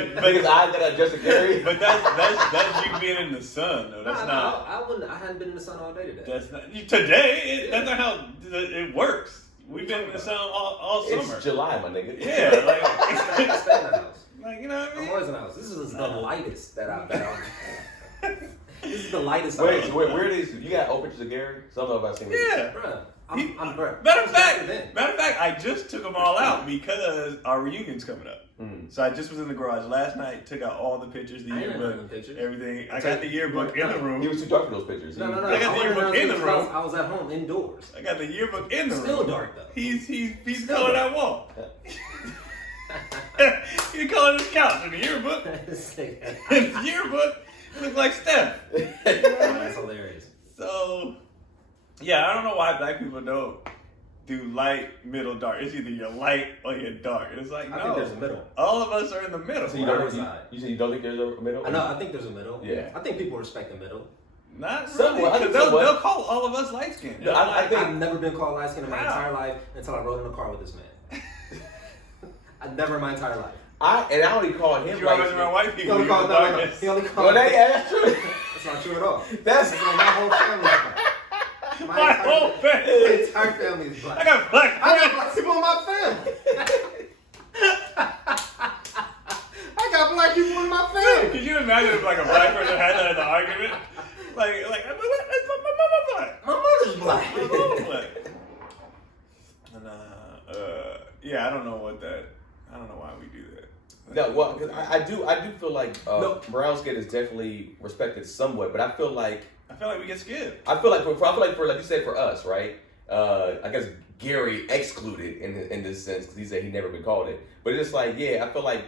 Niggas' eyes got adjusted Gary. But that's you being in the sun though. That's not. I wouldn't. I hadn't been in the sun all day today. That's not today. That's not how it works. We've been in the sun all summer. It's July, my nigga. Yeah, like I stay in the house. like you know what I I'm mean. always in the house. This is the lightest that I've. This is the lightest. Wait, I've so where are these? You got old pictures of Gary? Some of us seen it. Yeah. Bruh, I'm bruh. Matter of fact, I just took them all out because our reunion's coming up. So I just was in the garage last night, took out all the pictures, the I ain't yearbook, having pictures. everything. I got the yearbook in the He room. was too dark for those pictures. No. I got the yearbook in the room. I was at home indoors. I got the yearbook in the room. Still dark though. He's colored that wall. He colored his couch in the yearbook. The yearbook looked like Steph. That's hilarious. So, yeah, I don't know why black people don't do light, middle, dark. It's either you're light or you're dark. It's like, I no. think there's a middle. All of us are in the middle. So you said you don't think there's a middle? I know. I think there's a middle. Yeah. I think people respect the middle. Not Somewhat, I really, think because somewhat. they'll call all of us light skinned. No, I think- I've never been called light skinned in my Wow. entire life until I rode in a car with this man. I've never in my entire life. I only called him You always around white He people. only You're called the no. darkest. He only Well, called. that's true. That's not true at all. That's my whole family is black. My whole My family. entire family is black. I got black I got friends. black people in my family. I got black people in my family. Could you imagine if like a black person had that as an argument? Like my mama black. My mother's black. My mama black. And yeah, I don't know why we do that. No, well, 'cause I do feel like No. brown skin is definitely respected somewhat, but I feel like we get scared. for like you said for us, right? I guess Gary excluded in this sense because he said he never been called it, but it's just like I feel like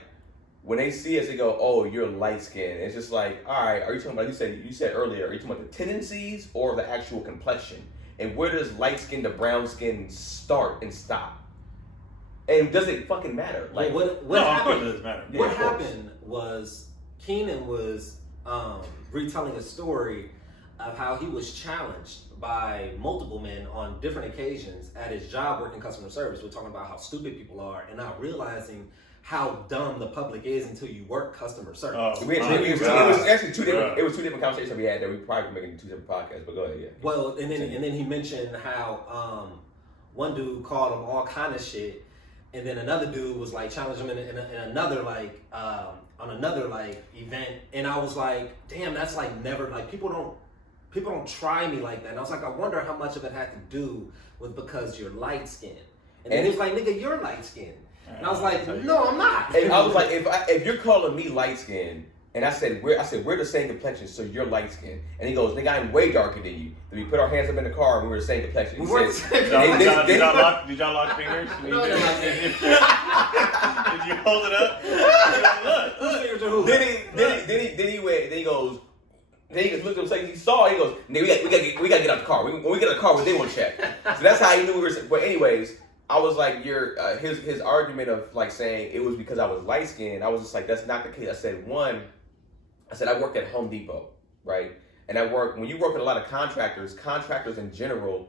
when they see us, they go, "Oh, you're light skinned." It's just like, all right, are you talking about? You said earlier, are you talking about the tendencies or the actual complexion? And where does light skin to brown skin start and stop? And does it fucking matter? Like, what No, of course happened? it doesn't matter. Yeah, What of course. happened was Keenan was retelling a story of how he was challenged by multiple men on different occasions at his job working customer service. We're talking about how stupid people are and not realizing how dumb the public is until you work customer service. Oh, it was actually two different. It was two different conversations we had that we probably could make into two different podcasts. But go ahead, yeah. Well, and then he mentioned how one dude called him all kind of shit, and then another dude was like challenging him in another like on another like event, and I was like, damn, that's like never like people don't try me like that. And I was like, I wonder how much of it had to do with because you're light skinned. And then he was like, nigga, you're light skinned. And I was like, no, I'm not. And I was like, if you're calling me light skinned, and I said we're the same complexion, so you're light skinned, and he goes, nigga, I'm way darker than you. Then we put our hands up in the car and we were the same complexion. He We weren't said, the same Did y'all lock fingers? No, I didn't lock fingers. Did you hold it up? Look. Then he goes. Then he looked at him, like he saw. He goes, "Nigga, we gotta get out the car. When we get out the car, they will check." So that's how he knew we were. But anyways, I was like, his argument of like saying it was because I was light skinned. I was just like, that's not the case. I said I work at Home Depot, right? And when you work with a lot of contractors in general,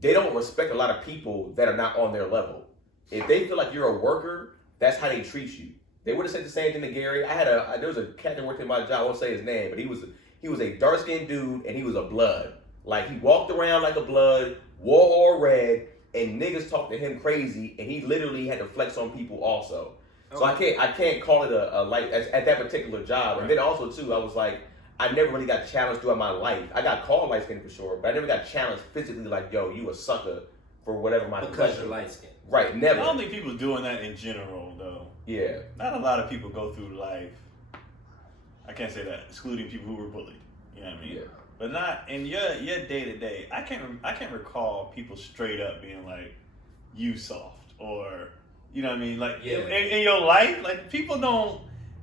they don't respect a lot of people that are not on their level. If they feel like you're a worker, that's how they treat you. They would have said the same thing to Gary. There was a cat that worked in my job. I won't say his name, but he was a dark skinned dude and he was a blood. Like he walked around like a blood, wore all red, and niggas talked to him crazy, and he literally had to flex on people also. So I can't call it a light at that particular job. And then also too, I was like, I never really got challenged throughout my life. I got called light skinned for sure, but I never got challenged physically like, yo, you a sucker for whatever my Because you're light skinned. Right, never. I don't think people doing that in general though. Yeah. Not a lot of people go through life. I can't say that, excluding people who were bullied. You know what I mean? Yeah. But not in your day to day. I can't recall people straight up being like, "You soft," or you know what I mean? Like in your life, like people don't.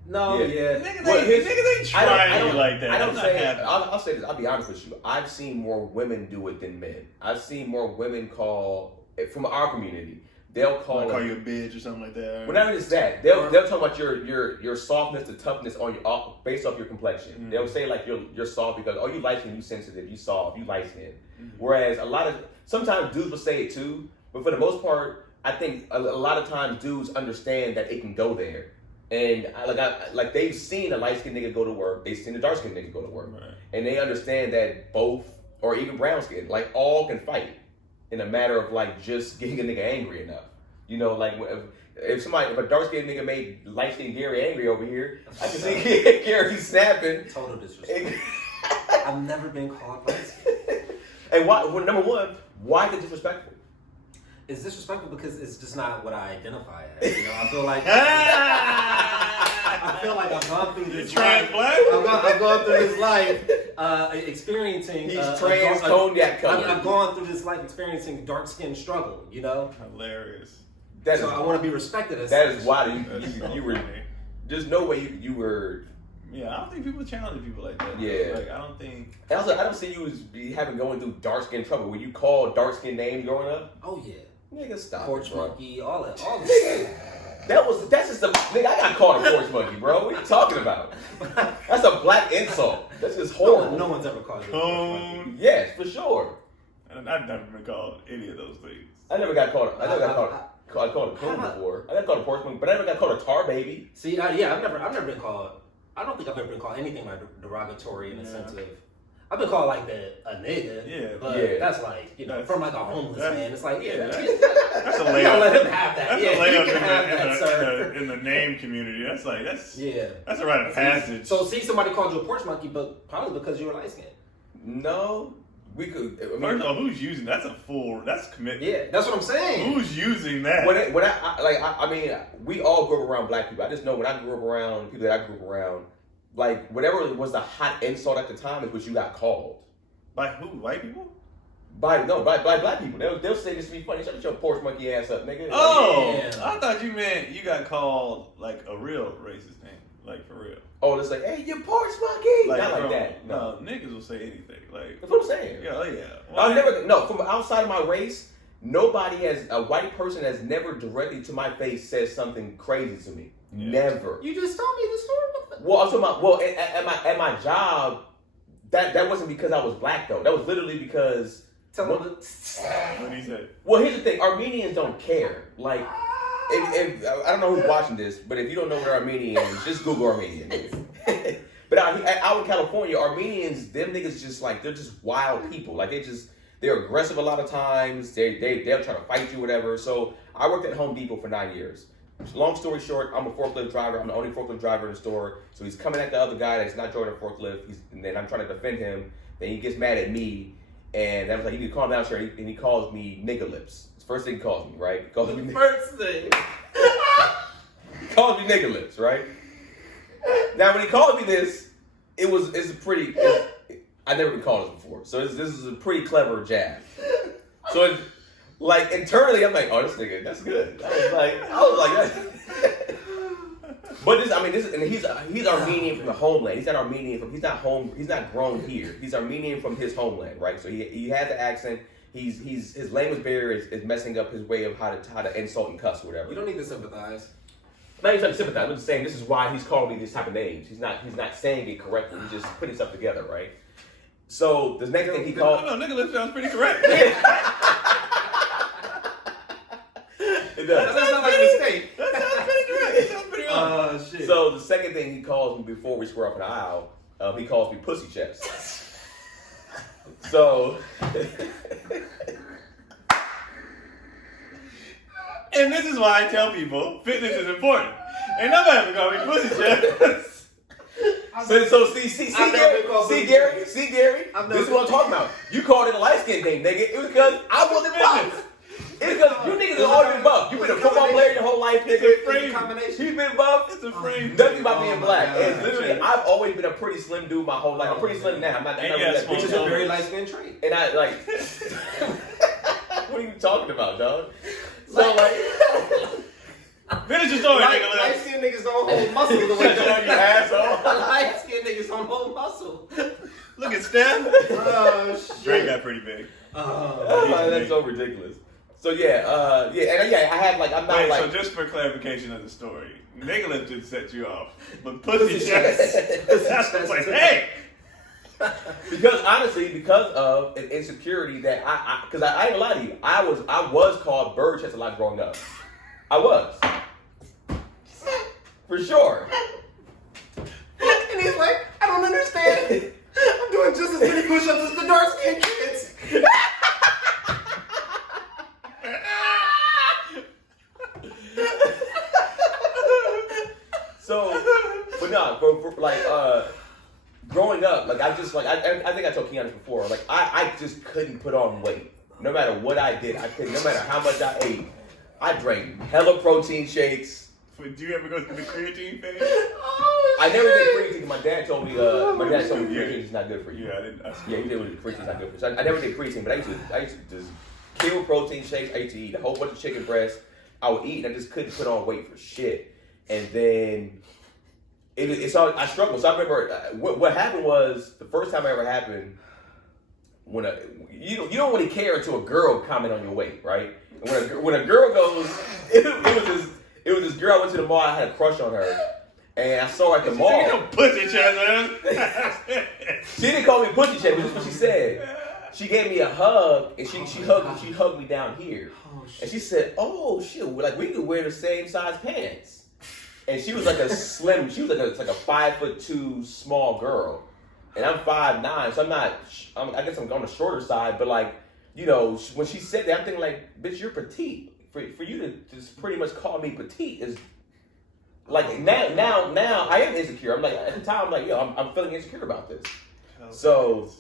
No, Yeah. Niggas Well, ain't trying you like that. I don't That's say. not happening. I'll say this. I'll be honest with you. I've seen more women do it than men. I've seen more women call from our community. They'll call you a bitch or something like that. Well, not just that. They'll talk about your softness, the toughness on your based off your complexion. Mm-hmm. They'll say like you're soft because you light skin, you sensitive, you soft, you light skin. Mm-hmm. Whereas sometimes dudes will say it too, but for the most part, I think a lot of times dudes understand that it can go there. And like they've seen a light skinned nigga go to work, they've seen a dark skinned nigga go to work, Right. and they understand that both, or even brown skin, like all can fight in a matter of like just getting a nigga angry enough. You know, like if a dark skinned nigga made light skinned Gary angry over here, I can see Gary snapping. Total disrespect. I've never been called light skinned. And why? Well, number one, why is it disrespectful? It's disrespectful because it's just not what I identify as. You know, I feel like I've gone through this life. I've gone through this life experiencing. He's trans cognac color. I've gone through this life experiencing dark skin struggle. You know, Hilarious. So I want to be respected as that such. is why you were. funny. There's no way you were. Yeah, I don't think people challenge people like that. Yeah. Like, I don't think. And also, I don't see you as going through dark skin trouble. Were you called dark skin names growing up? Oh yeah. Nigga, stop. Porch it, bro. monkey, all that. That's just a nigga. I got called a porch monkey, bro. What are you talking about? That's a black insult. That's just horrible. No one's ever called you a porch monkey. Cone. Yes, for sure. And I've never been called any of those things. I never got called. I called a cone before. I got called a porch monkey, but I never got called a tar baby. See, yeah, I've never been called. I don't think I've ever been called anything like derogatory in the sense of. I've been called like a nigga. Yeah, but yeah. that's like from like a homeless man. It's like that's a you layup. don't let him have that. That's Yeah, a you layup can have that, sir. in the name community. That's a rite of Yeah. passage. So see, somebody called you a porch monkey, but probably because you were light skinned. No, we could. I mean, First of all, who's using that's commitment. Yeah, that's what I'm saying. Who's using that? I mean, we all grew up around black people. I just know when I grew up around people that I grew up around, like whatever was the hot insult at the time is what you got called. By who? White people? By black people. They'll say this to be funny. Shut your porch monkey ass up, nigga. Oh, Yeah. I thought you meant you got called like a real racist name, like for real. Oh, it's like, hey, you porch monkey. Not like bro, that. No. Niggas will say anything. Like, That's what I'm saying. yeah, oh yeah. I've never, from outside of my race, a white person has never directly to my face said something crazy to me. Yeah. Never. You just told me the story. Well, I'm talking about, at my job, that wasn't because I was black though. That was literally because. Tell Well, them. What he said? Well, here's the thing: Armenians don't care. Like, if I don't know who's watching this, but if you don't know what Armenian is, just Google Armenian. But out in California, Armenians, them niggas just like they're just wild people. Like they're aggressive a lot of times. They'll try to fight you, whatever. So I worked at Home Depot for 9 years. Long story short, I'm a forklift driver. I'm the only forklift driver in the store. So he's coming at the other guy that's not driving a forklift. And then I'm trying to defend him. Then he gets mad at me. And I was like, you need to calm down, sir. And he calls me nigga lips. It's the first thing he calls me, right? He calls me First thing. he calls me nigga lips, right? Now, when he called me this, I never been called this before. So this is a pretty clever jab. So, like, internally, I'm like, oh, this nigga, that's good. I was like, but he's Armenian from the homeland. He's not Armenian he's not grown here. He's Armenian from his homeland, right? So he had the accent. His language barrier is messing up his way of how to insult and cuss or whatever. You don't need to sympathize. I'm not even trying to sympathize. I'm just saying this is why he's calling me these type of names. He's not saying it correctly. He's just putting stuff together, right? So the next thing he called. No, nigga lip sounds pretty correct. It does. That sounds like a mistake. That sounds pretty correct. That sounds pretty on. Shit. So the second thing he calls me before we square up in the aisle, he calls me pussy chest. So. And this is why I tell people fitness is important. Ain't nobody ever call me pussy chest. So see Gary. This is what I'm talking about. You called it a light skin thing, nigga. It was because I wasn't buff. It's because you niggas have always been buff. You've been a football player your whole life, nigga. You've been buff. It's a frame. Nothing about being black. God. And literally, I've always been a pretty slim dude my whole life. I'm pretty slim now. I'm not And that. small Which is a very light skin trait. And I like. What are you talking about, dog? So like. Finish your story, nigga. Light skinned niggas don't hold muscle the way You asshole. Light skinned niggas don't hold muscle. Look at Steph. Oh shit. Drake got pretty big. That's so ridiculous. So I have like I'm not Wait, like. so just for clarification of the story, nigga lip did set you off, but pussy chest. That's like, hey. Because of an insecurity that I ain't gonna lie to you, I was called bird chest a lot growing up. I was. For sure. And he's like, I don't understand. I'm doing just as many push-ups as the dark-skinned kids. So, but no, for like growing up, like I just like I think I told Keanu before, like I just couldn't put on weight. No matter what I did, I couldn't. No matter how much I ate, I drank hella protein shakes. Do you ever go through the creatine phase? Oh, I never did creatine. My dad told me creatine is not good for you. Yeah, I didn't. Yeah, he did with creatine is not good for you. So I never did creatine, but I used to just kill protein shakes. I used to eat a whole bunch of chicken breasts. I would eat and I just couldn't put on weight for shit. And then it's all I struggled. So I remember what happened was the first time it ever happened. When you don't really care until a girl comment on your weight, right? And when a girl goes, it was this girl I went to the mall. I had a crush on her, and I saw her at the mall. You don't pussy chest, She didn't call me pussy check, but this is what she said. She gave me a hug, and she hugged me down here, and she said, "Oh shit, like we could wear the same size pants." And she was like a slim. She was like a 5'2" small girl, and I'm 5'9", so I guess I'm on the shorter side, but like, you know, when she said that, I'm thinking like, bitch, you're petite. For you to just pretty much call me petite is like now I am insecure. I'm like at the time I'm like, yo, I'm feeling insecure about this. So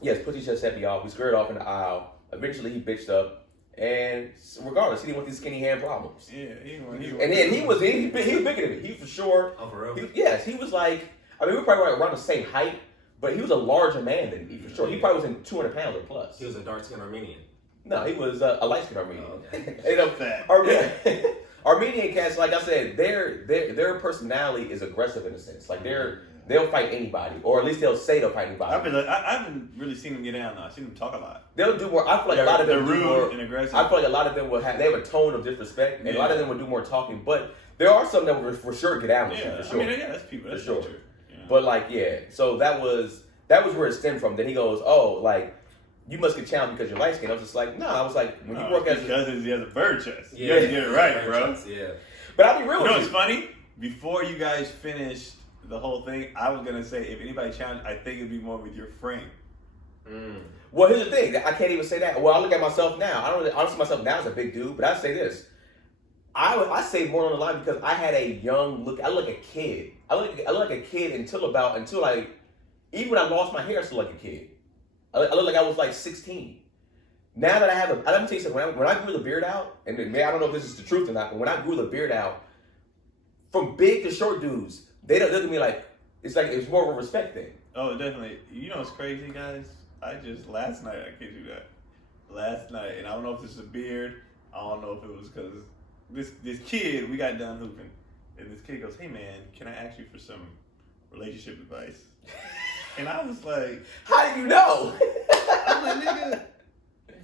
yes, Pussy just set me off. We skirted off in the aisle. Eventually he bitched up, and regardless, he didn't want these skinny hand problems. Yeah, and then he was bigger than me. He was for sure. Oh, for real? Yes, he was like, I mean, we were probably around the same height, but he was a larger man than me for sure. He probably was in 200 pounds or plus. He was a dark-skinned Armenian. No, he was a light-skinned Armenian. Oh, okay. Armenian cats, like I said, their personality is aggressive in a sense. Like they'll fight anybody, or at least they'll say they'll fight anybody. I haven't really seen them get down though. I've seen them talk a lot. They'll do more. I feel like a lot of them they're do rude more. and aggressive. I feel like a lot of them will have a tone of disrespect, and a lot of them will do more talking. But there are some that will for sure get down with you for sure. I mean, that's people. That's for sure. nature. Yeah. But like, yeah. So that was where it stemmed from. Then he goes, "Oh, like you must get challenged because you're light skinned." I was just like, "No." I was like, "When you work as because he has a bird chest. Yeah, You gotta get it right, bro. Yeah. But I'll be real You know with what's funny? Before you guys finished the whole thing, I was gonna say if anybody challenged, I think it'd be more with your frame. Well, here's the thing. I can't even say that. Well, I look at myself now. I don't see myself now as a big dude, but I say this. I say more on the line because I had a young look. I look like a kid. I look like a kid until like, even when I lost my hair, I still like a kid. I look like I was like 16. Now that I have let me tell you something. When I grew the beard out, and I don't know if this is the truth or not, but when I grew the beard out, from big to short dudes, they don't look at me like it's more of a respect thing. Oh, definitely. You know what's crazy, guys? Last night, I kid you that. Last night, and I don't know if this is a beard. I don't know if it was because this kid, we got done hooping, and this kid goes, "Hey man, can I ask you for some relationship advice?" And I was like, "How did you know?" I'm like, "Nigga,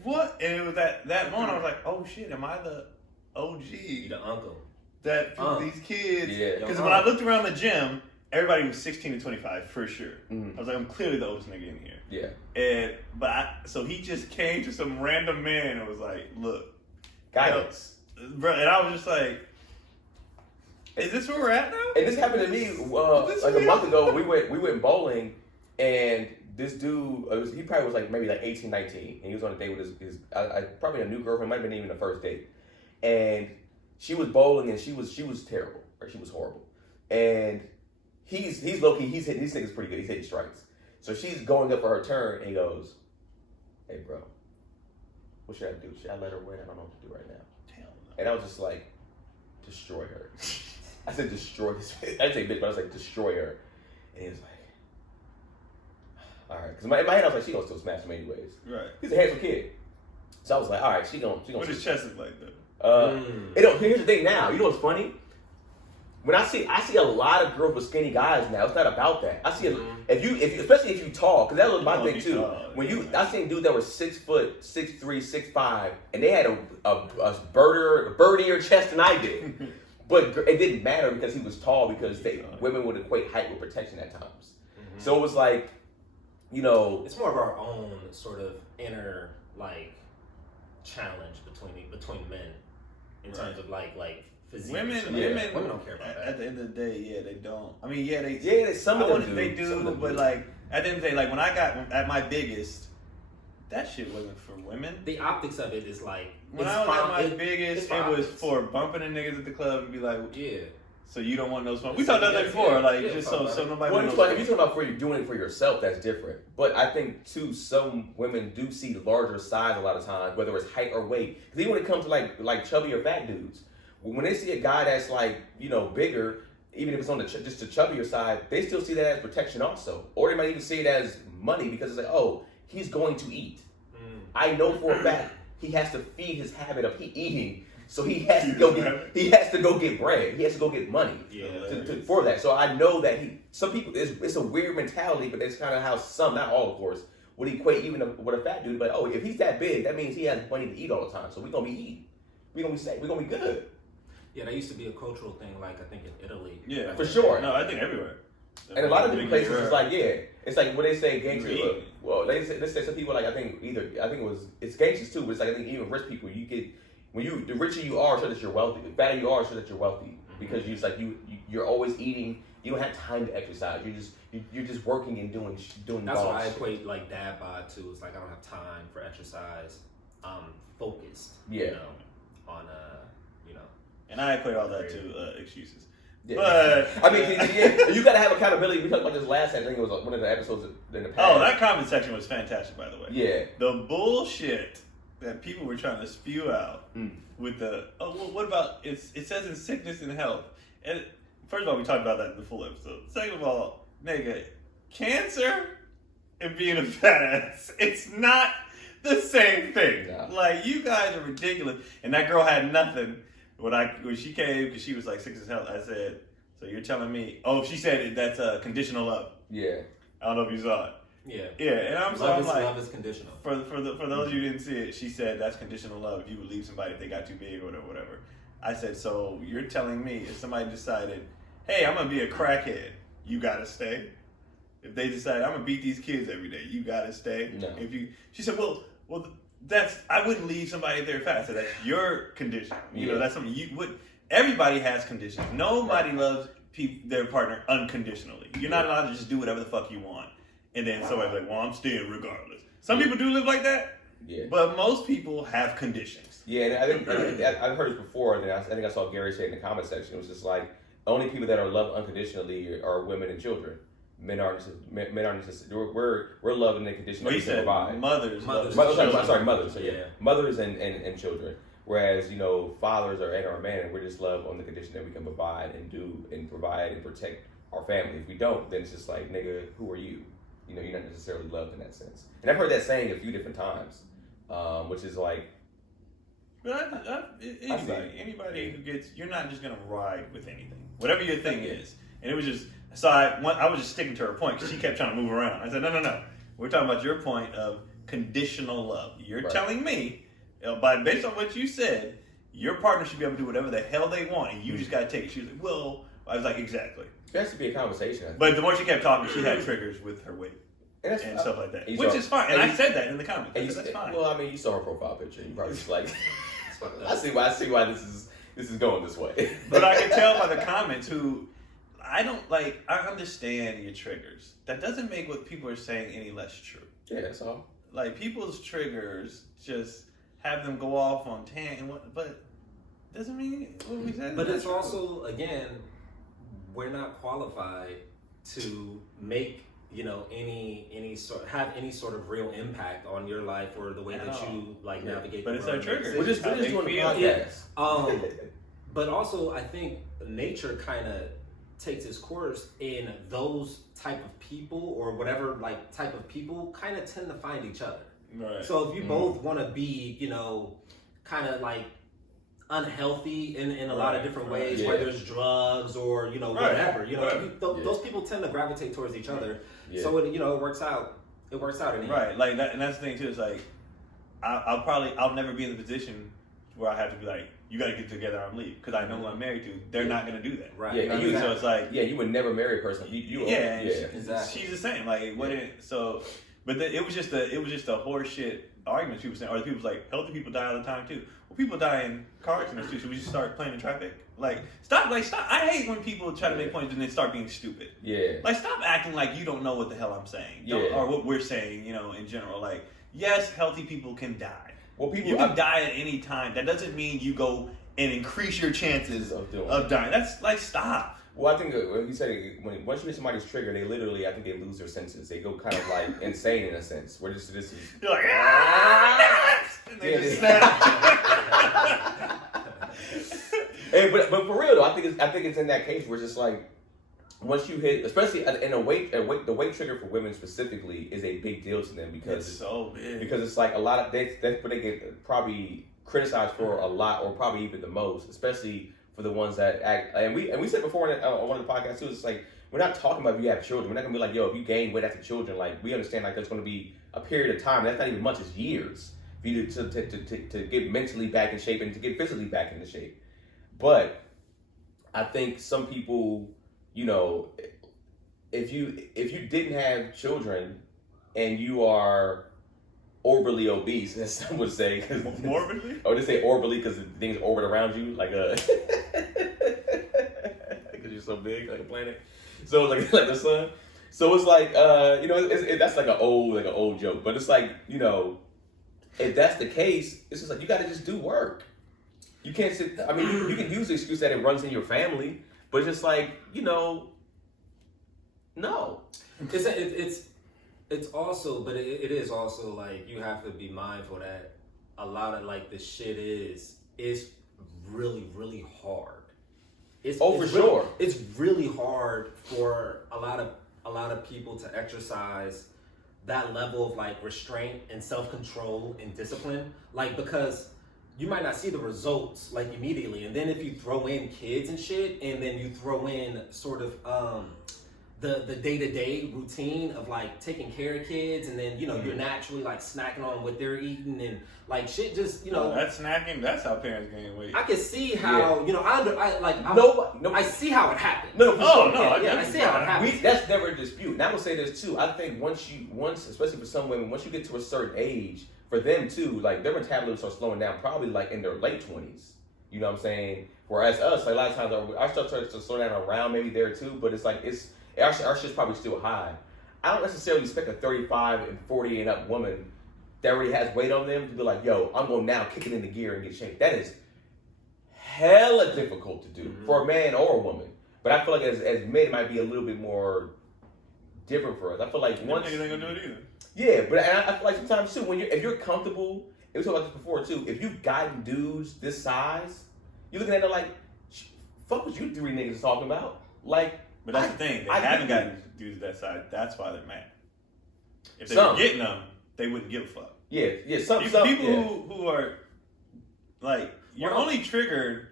what?" And it was that moment I was like, "Oh shit, am I the OG?" You the uncle. That these kids, Yeah. because when I looked around the gym, everybody was 16 to 25 for sure. Mm. I was like, I'm clearly the oldest nigga in here. Yeah. So he just came to some random man and was like, "Look, guidance, bro." And I was just like, "Is this where we're at now?" And this happened to me like a month ago. We went bowling, and this dude, he probably was like maybe like 18, 19, and he was on a date with his probably a new girlfriend, might have been even the first date, and she was bowling and she was terrible, or she was horrible, and he's low key, he's hitting these niggas pretty good, he's hitting strikes. So she's going up for her turn, and he goes, "Hey bro, what should I do? Should I let her win? I don't know what to do right now." Hell no. And I was just like, destroy her. I said destroy this bitch. I didn't say bitch, but I was like, destroy her. And he was like, all right. Because in my head, I was like, she gonna still smash him anyways. Right. He's a handsome kid. So I was like, all right, she gonna. What his chest is like though? Here's the thing now. You know what's funny? When I see a lot of girls with skinny guys now. It's not about that. I see especially if you tall, because that was my thing too. I seen dudes that were 6 foot, 6'3", 6'5", and they had a birdier chest than I did. But it didn't matter because he was tall, because women would equate height with protection at times. Mm-hmm. So it was like, you know, it's more of our own sort of inner like challenge between men in terms of like physique. Women don't care about that. At the end of the day, yeah, they don't. I mean, yeah, they. Yeah, some of them do. They do, but like at the end of the day, like when I got at my biggest, that shit wasn't for women. The optics of it is like When I was at my biggest, it was for bumping the niggas at the club and be like, yeah. So you don't want no smoke. We talked about that before, like just so nobody. Well, if you're talking about for you doing it for yourself, that's different. But I think too, some women do see larger size a lot of times, whether it's height or weight. Because even when it comes to like chubby or fat dudes, when they see a guy that's like bigger, even if it's on just the chubbier side, they still see that as protection also, or they might even see it as money because it's like, oh, he's going to eat. I know for a fact he has to feed his habit of eating. So he has to go get bread. He has to go get money for that. So I know that some people, it's a weird mentality, but that's kind of how some, not all, of course, would equate even with a fat dude. But oh, if he's that big, that means he has money to eat all the time. So we're gonna be eating. We're gonna be safe. We're gonna be good. Yeah, that used to be a cultural thing. Like I think in Italy. Yeah, for sure. No, I think everywhere. And a lot of different places, it's like it's like what they say, gangsters. Really? Well, let's say some people like it's gangsters too, but it's like I think even rich people you get. The richer you are, so that you're wealthy. The fatter you are, so that you're wealthy. Because you're always eating. You don't have time to exercise. You're just working and doing. That's why I equate like dad bod to. It's like I don't have time for exercise. I'm focused. Yeah. On And I equate all that to excuses. Yeah. But I mean, you gotta have accountability. We talked about this last time. I think it was one of the episodes in the past. Oh, that comment section was fantastic, by the way. Yeah. The bullshit that people were trying to spew out with what about it says in sickness and health. And first of all, we talked about that in the full episode. Second of all, nigga, cancer and being a fat ass, it's not the same thing. No. Like, you guys are ridiculous. And that girl had nothing. When she came, because she was like sick as hell, I said, so you're telling me, she said that's conditional love. Yeah. I don't know if you saw it. Yeah. Yeah, and I'm like, love is conditional. For those of you who didn't see it, she said that's conditional love. If you would leave somebody if they got too big or whatever. I said, so you're telling me if somebody decided, hey, I'm gonna be a crackhead, you gotta stay. If they decide I'm gonna beat these kids every day, you gotta stay. No. She said, well, I wouldn't leave somebody if they're fat. So that's your condition. That's something you would. Everybody has conditions. Nobody loves their partner unconditionally. You're not allowed to just do whatever the fuck you want. And then somebody's like, well, I'm staying regardless. Some people do live like that, but most people have conditions. Yeah, and I think I've heard this before, and I think I saw Gary say in the comment section, it was just like, only people that are loved unconditionally are women and children. Men aren't we're loving the condition that we can provide. Mothers. Mothers. So mothers and children. Whereas, fathers are our man, and we're just love on the condition that we can provide and do and provide and protect our family. If we don't, then it's just like, nigga, who are you? You're not necessarily loved in that sense. And I've heard that saying a few different times, which is like... But anybody who gets... You're not just going to ride with anything. Whatever your thing is. And it was just... So I was just sticking to her point because she kept trying to move around. I said, no. We're talking about your point of conditional love. You're telling me, based on what you said, your partner should be able to do whatever the hell they want, and you just got to take it. She was like, well... I was like, exactly. There has to be a conversation. But the more she kept talking, she had triggers with her weight and stuff like that, which is fine. And I said that in the comments. That's fine. Well, I mean, you saw her profile picture. You probably just like, I see why this is going this way. But I can tell by the comments I understand your triggers. That doesn't make what people are saying any less true. Yeah, that's all. Like, people's triggers just have them go off on but doesn't mean what we said. But it's also, again, we're not qualified to make any sort of real impact on your life or the way that you navigate. But it's our trigger. We're just doing a podcast. But also, I think nature kind of takes its course in those type of people or whatever type of people kind of tend to find each other. Right. So if you both want to be, kind of unhealthy in a lot of different ways, whether it's drugs or whatever, those people tend to gravitate towards each other. Yeah. So it works out. It works out in the end. Right. Like that, and that's the thing too. It's like I'll never be in the position where I have to be like, you got to get together and leave because I know who I'm married to. They're not going to do that. Right. Yeah. Exactly. So it's like, you would never marry a person. Exactly. She's the same. Like it wouldn't. So, but it was just a horseshit argument. People saying, or the people's like, healthy people die all the time too. Well, people die in car accidents too. Should we just start playing in traffic? Like stop. I hate when people try to make points and then start being stupid. Yeah. Like stop acting like you don't know what the hell I'm saying. Or what we're saying. In general. Like yes, healthy people can die. Well, you can die at any time. That doesn't mean you go and increase your chances of dying. That's like stop. Well, I think he said once you hit somebody's trigger, they literally, I think they lose their senses. They go kind of like insane in a sense. Where this is. You're like and they just snap. Hey, but for real though, I think it's in that case where it's just like once you hit, especially in the weight trigger for women specifically is a big deal to them because it's so big. Because it's like a lot of that's what they get probably criticized for a lot, or probably even the most, especially for the ones that act. And we said before on one of the podcasts too. It's like we're not talking about if you have children. We're not gonna be like, yo, if you gain weight after children, like we understand like there's gonna be a period of time. That's not even much. It's years for you to get mentally back in shape and to get physically back into shape. But I think some people, if you didn't have children and you are orbitally obese, as some would say, morbidly. Or they say orbitally because things orbit around you, like because you're so big, like a planet. So like the sun. So it's like that's like an old joke. But it's like if that's the case, it's just like you got to just do work. You can't sit. I mean, you can use the excuse that it runs in your family, but it's just like no. It's also, but it is also like you have to be mindful that a lot of like the shit is really, really hard. Sure. It's really hard for a lot of people to exercise that level of like restraint and self-control and discipline, like because you might not see the results like immediately, and then if you throw in kids and shit, and then you throw in sort of the day-to-day routine of like taking care of kids, and then you're naturally like snacking on what they're eating and like shit just that's snacking. That's how parents gain weight. I can see how I see how it happens. I see how it happens. That's never a dispute. And I will say this too. I think once especially for some women, once you get to a certain age, for them too, like their metabolism starts slowing down probably like in their late 20s. You know what I'm saying? Whereas us, like a lot of times our stuff starts to slow down around maybe there too, but it's like our shit's probably still high. I don't necessarily expect a 35 and 40 and up woman that already has weight on them to be like, yo, I'm going to now kick it into gear and get shape. That is hella difficult to do for a man or a woman. But I feel like as men, it might be a little bit more different for us. I feel like once... Niggas ain't going to do it either. Yeah, but I feel like sometimes too, if you're comfortable, we talked about this before too, if you've gotten dudes this size, you're looking at them like, fuck what you three niggas talking about. Like... But that's the thing. They haven't gotten dudes that size. That's why they're mad. If they were getting them, they wouldn't give a fuck. Yeah. Some people who are like you're only triggered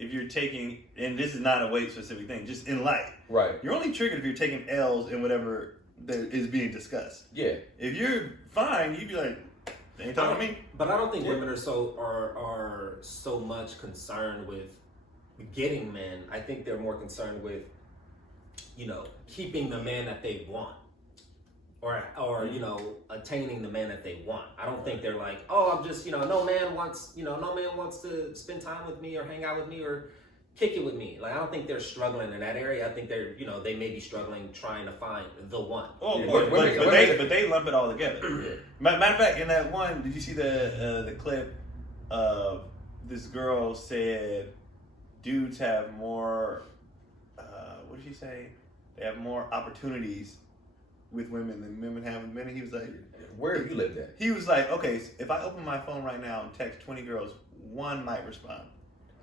if you're taking, and this is not a weight specific thing, just in life. Right. You're only triggered if you're taking L's in whatever that is being discussed. Yeah. If you're fine, you'd be like, they ain't talking to me. But I don't think women are so much concerned with getting men. I think they're more concerned with keeping the man that they want, or attaining the man that they want. I don't think they're like, oh, I'm just no man wants to spend time with me or hang out with me or kick it with me. Like I don't think they're struggling in that area. I think they're they may be struggling trying to find the one. Oh, of course, but they lump it all together. Matter of fact, in that one, did you see the clip of this girl said dudes have more? What did she say? They have more opportunities with women than women have with men. And he was like, where have you lived at? He was like, okay, so if I open my phone right now and text 20 girls, one might respond.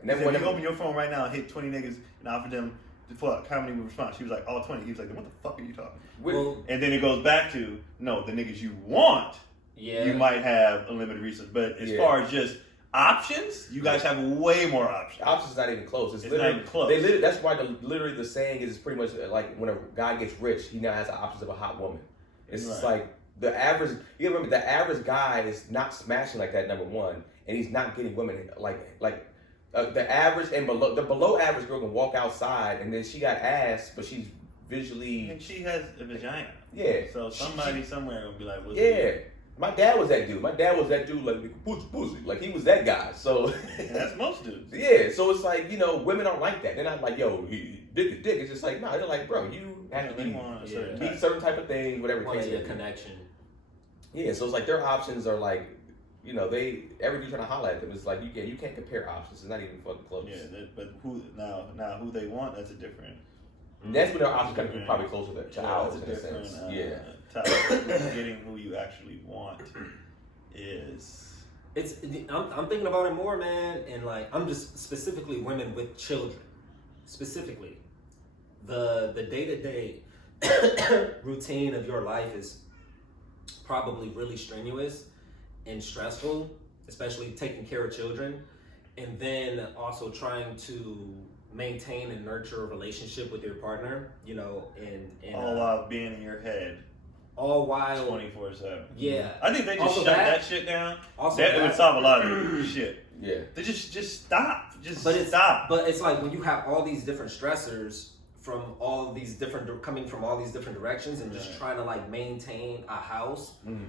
And then when you open your phone right now and hit 20 niggas and offer them the fuck, how many would respond? She was like, all 20. He was like, what the fuck are you talking about? Well, and then it goes back to, no, the niggas you want, you might have a limited resource. But as far as just options, you guys have way more options. The options not even close. It's not even close. That's why literally the saying is pretty much like when a guy gets rich, he now has the options of a hot woman. It's just like the average. You remember the average guy is not smashing like that. Number one, and he's not getting women like the average and below average girl can walk outside and then she got ass, but she's visually and she has a vagina. Yeah. So somebody somewhere gonna be like, what's My dad was that dude. My dad was that dude, like pussy. Like he was that guy. So And that's most dudes. yeah. So it's like, you know, women aren't like that. They're not like, yo, dick is dick. It's just like, no, they're like, bro, you have to They be want a Yeah. certain need type. certain type of thing, whatever. the Want case a may be. connection. Yeah. So it's like their options are like, you know, every dude trying to holler at them is like, you can't compare options. It's not even fucking close. Yeah, but who who they want? That's a different. And that's when their options kind of probably closer to ours in a that's sense. different. Yeah. Type. Getting who you actually want is. I'm thinking about it more, man, and like I'm just specifically women with children. Specifically, the day-to-day routine of your life is probably really strenuous and stressful, especially taking care of children, and then also trying to maintain and nurture a relationship with your partner, you know, and All while being in your head all while 24/7. yeah. I think they just Also shut that- that shit down. Also That would that- solve a lot of shit. Yeah. They just stop. Just But it's stop. But it's like when you have all these different stressors from all these different coming from all these different directions and just Right. trying to like maintain a house. Mhm.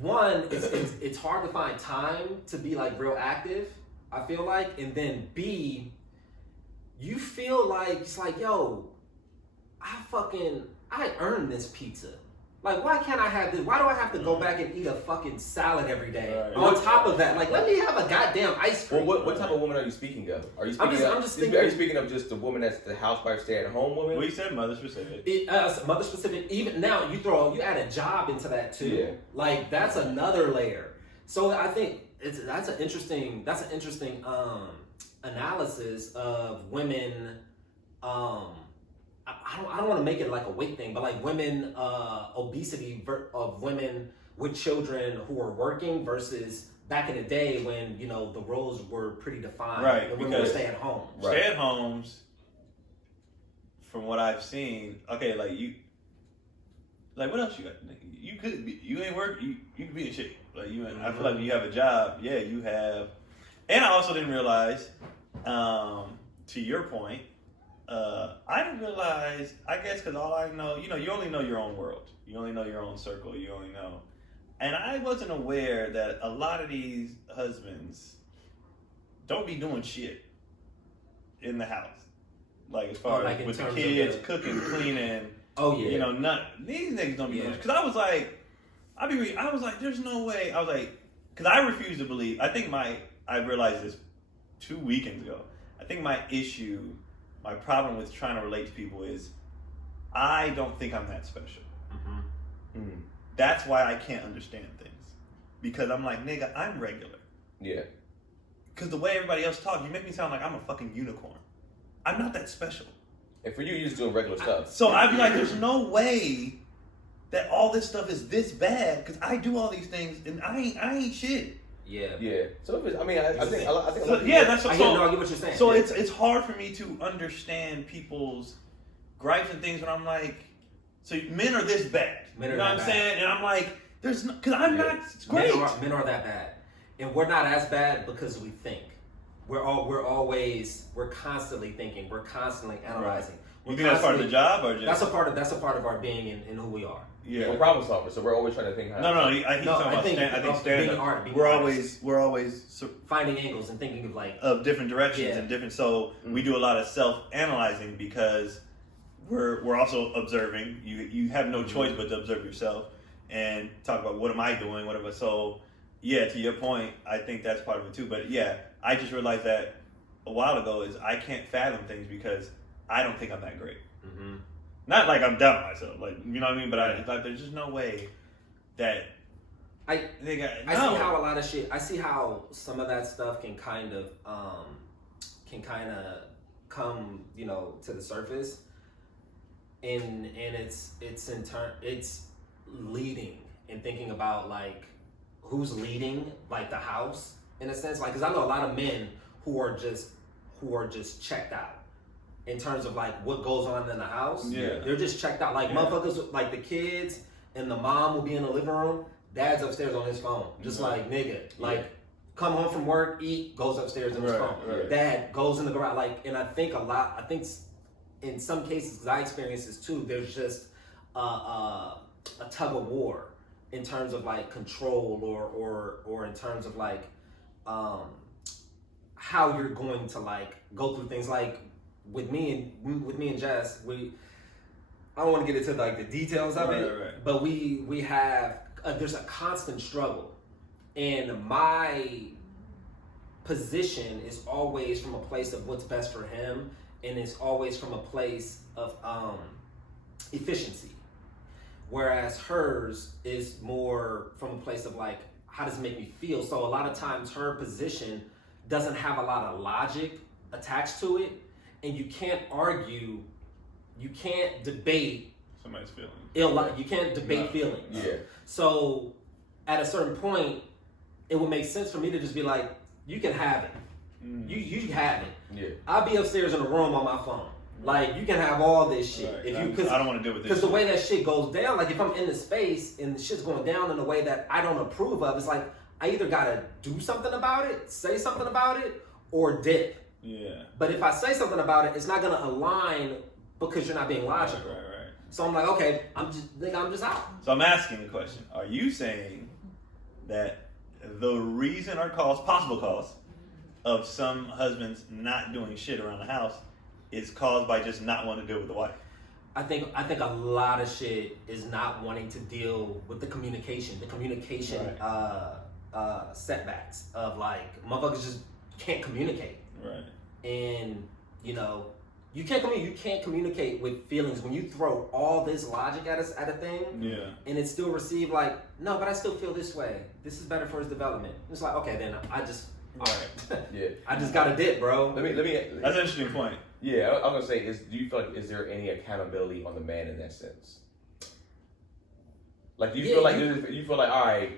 One, it's hard to find time to be like real active. I feel like, and then B, you feel like it's like, yo, I earned this pizza. Like, why can't I have this? Why do I have to go back and eat a fucking salad every day? Right. On top of that, like, let me have a goddamn ice cream. Well, what type of woman are you speaking of? Are you I'm speaking? just Are you thinking- speaking of just the woman that's the housewife, stay-at-home woman? We said mother specific. Mother specific. Even now, you add a job into that too. Yeah. Like that's another layer. So I think that's an interesting analysis of women. I don't want to make it like a weight thing, but like women obesity of women with children who are working versus back in the day when you know the roles were pretty defined. Right, and women were because- stay at home. Right. Stay at homes, from what I've seen, okay, like you, like what else you got? You could be, you ain't work, you could be a chick. Like you, I feel like when you have a job, yeah, you have. And I also didn't realize, to your point, I didn't realize. I guess because all I know, you only know your own world. You only know your own circle. You only know. And I wasn't aware that a lot of these husbands don't be doing shit in the house. Like as far like as in with the terms of kids, the- cooking, cleaning, Oh yeah. these niggas don't be doing Yeah. shit. Because I was like, I was like, there's no way. I was like, because I refuse to believe. I think I realized this 2 weekends ago. I think my problem with trying to relate to people is I don't think I'm that special. Mm-hmm. Mhm. That's why I can't understand things. Because I'm like, nigga, I'm regular. Yeah. Because the way everybody else talks, you make me sound like I'm a fucking unicorn. I'm not that special. And for you're just doing regular stuff. So I'd be like, there's no way that all this stuff is this bad because I do all these things and I ain't shit. Yeah. Yeah. So if it's, I mean, I think a lot So, of yeah, people- that's what. I get what you're saying. So Yeah. it's hard for me to understand people's gripes and things when I'm like, so men are this bad. Men are you know what I'm that bad. saying? And I'm like, there's no, because I'm Yeah. not. It's great. Men are that bad, and we're not as bad because we think. We're constantly thinking. We're constantly analyzing. You think that's part of the job or just? That's a part of our being and who we are. yeah. We're problem solvers, so we're always trying to think how. No, he's No, talking I about think stand up. being art, being We're honest. always Finding angles and thinking of like. of different directions Yeah. and different. So we do a lot of self-analyzing because we're also observing. You have no choice but to observe yourself and talk about what am I doing, whatever. So yeah, to your point, I think that's part of it too. But yeah, I just realized that a while ago is I can't fathom things because I don't think I'm that great. Mm-hmm. Not like I'm down myself, like you know what I mean. But I like there's just no way that I they got. see how a lot of shit. I see how some of that stuff can kind of come, you know, to the surface, and it's in turn it's leading and thinking about like who's leading like the house in a sense, like because I know a lot of men who are just checked out in terms of like what goes on in the house. Yeah. They're just checked out. Like Yeah. motherfuckers, like the kids and the mom will be in the living room. Dad's upstairs on his phone. Just Right. like nigga. Like come home from work, eat, goes upstairs on his Right, phone. right. Dad goes in the garage. Like, and I think in some cases, because I experience this too, there's just a tug of war in terms of like control or in terms of like how you're going to like go through things. Like with me and Jess, I don't want to get into like the details of it, Right. but we have there's a constant struggle, and my position is always from a place of what's best for him, and it's always from a place of efficiency, whereas hers is more from a place of like, how does it make me feel? So a lot of times her position doesn't have a lot of logic attached to it, and you can't argue, you can't debate Somebody's feeling. you can't debate feelings. Yeah. So at a certain point, it would make sense for me to just be like, you can have it. You have it. Yeah. I'll be upstairs in the room on my phone. Like, you can have all this shit. Right. If I don't want to deal with this. Because the way that shit goes down, like if I'm in the space and the shit's going down in a way that I don't approve of, it's like I either gotta do something about it, say something about it, or dip. Yeah. But if I say something about it, it's not gonna align because you're not being logical. Right. So I'm like, okay, I'm just out. So I'm asking the question: are you saying that the reason or possible cause of some husbands not doing shit around the house is caused by just not wanting to deal with the wife? I think a lot of shit is not wanting to deal with the communication setbacks of like motherfuckers just can't communicate. Right. And you know, you can't communicate with feelings when you throw all this logic at a thing. Yeah. And it's still received like, no, but I still feel this way. This is better for his development. It's like, okay, then I just Right. Yeah. I just got a dip, bro. Let me. That's an interesting point. Yeah, I was gonna say, do you feel like is there any accountability on the man in that sense? Like, do you feel like you feel like, all right,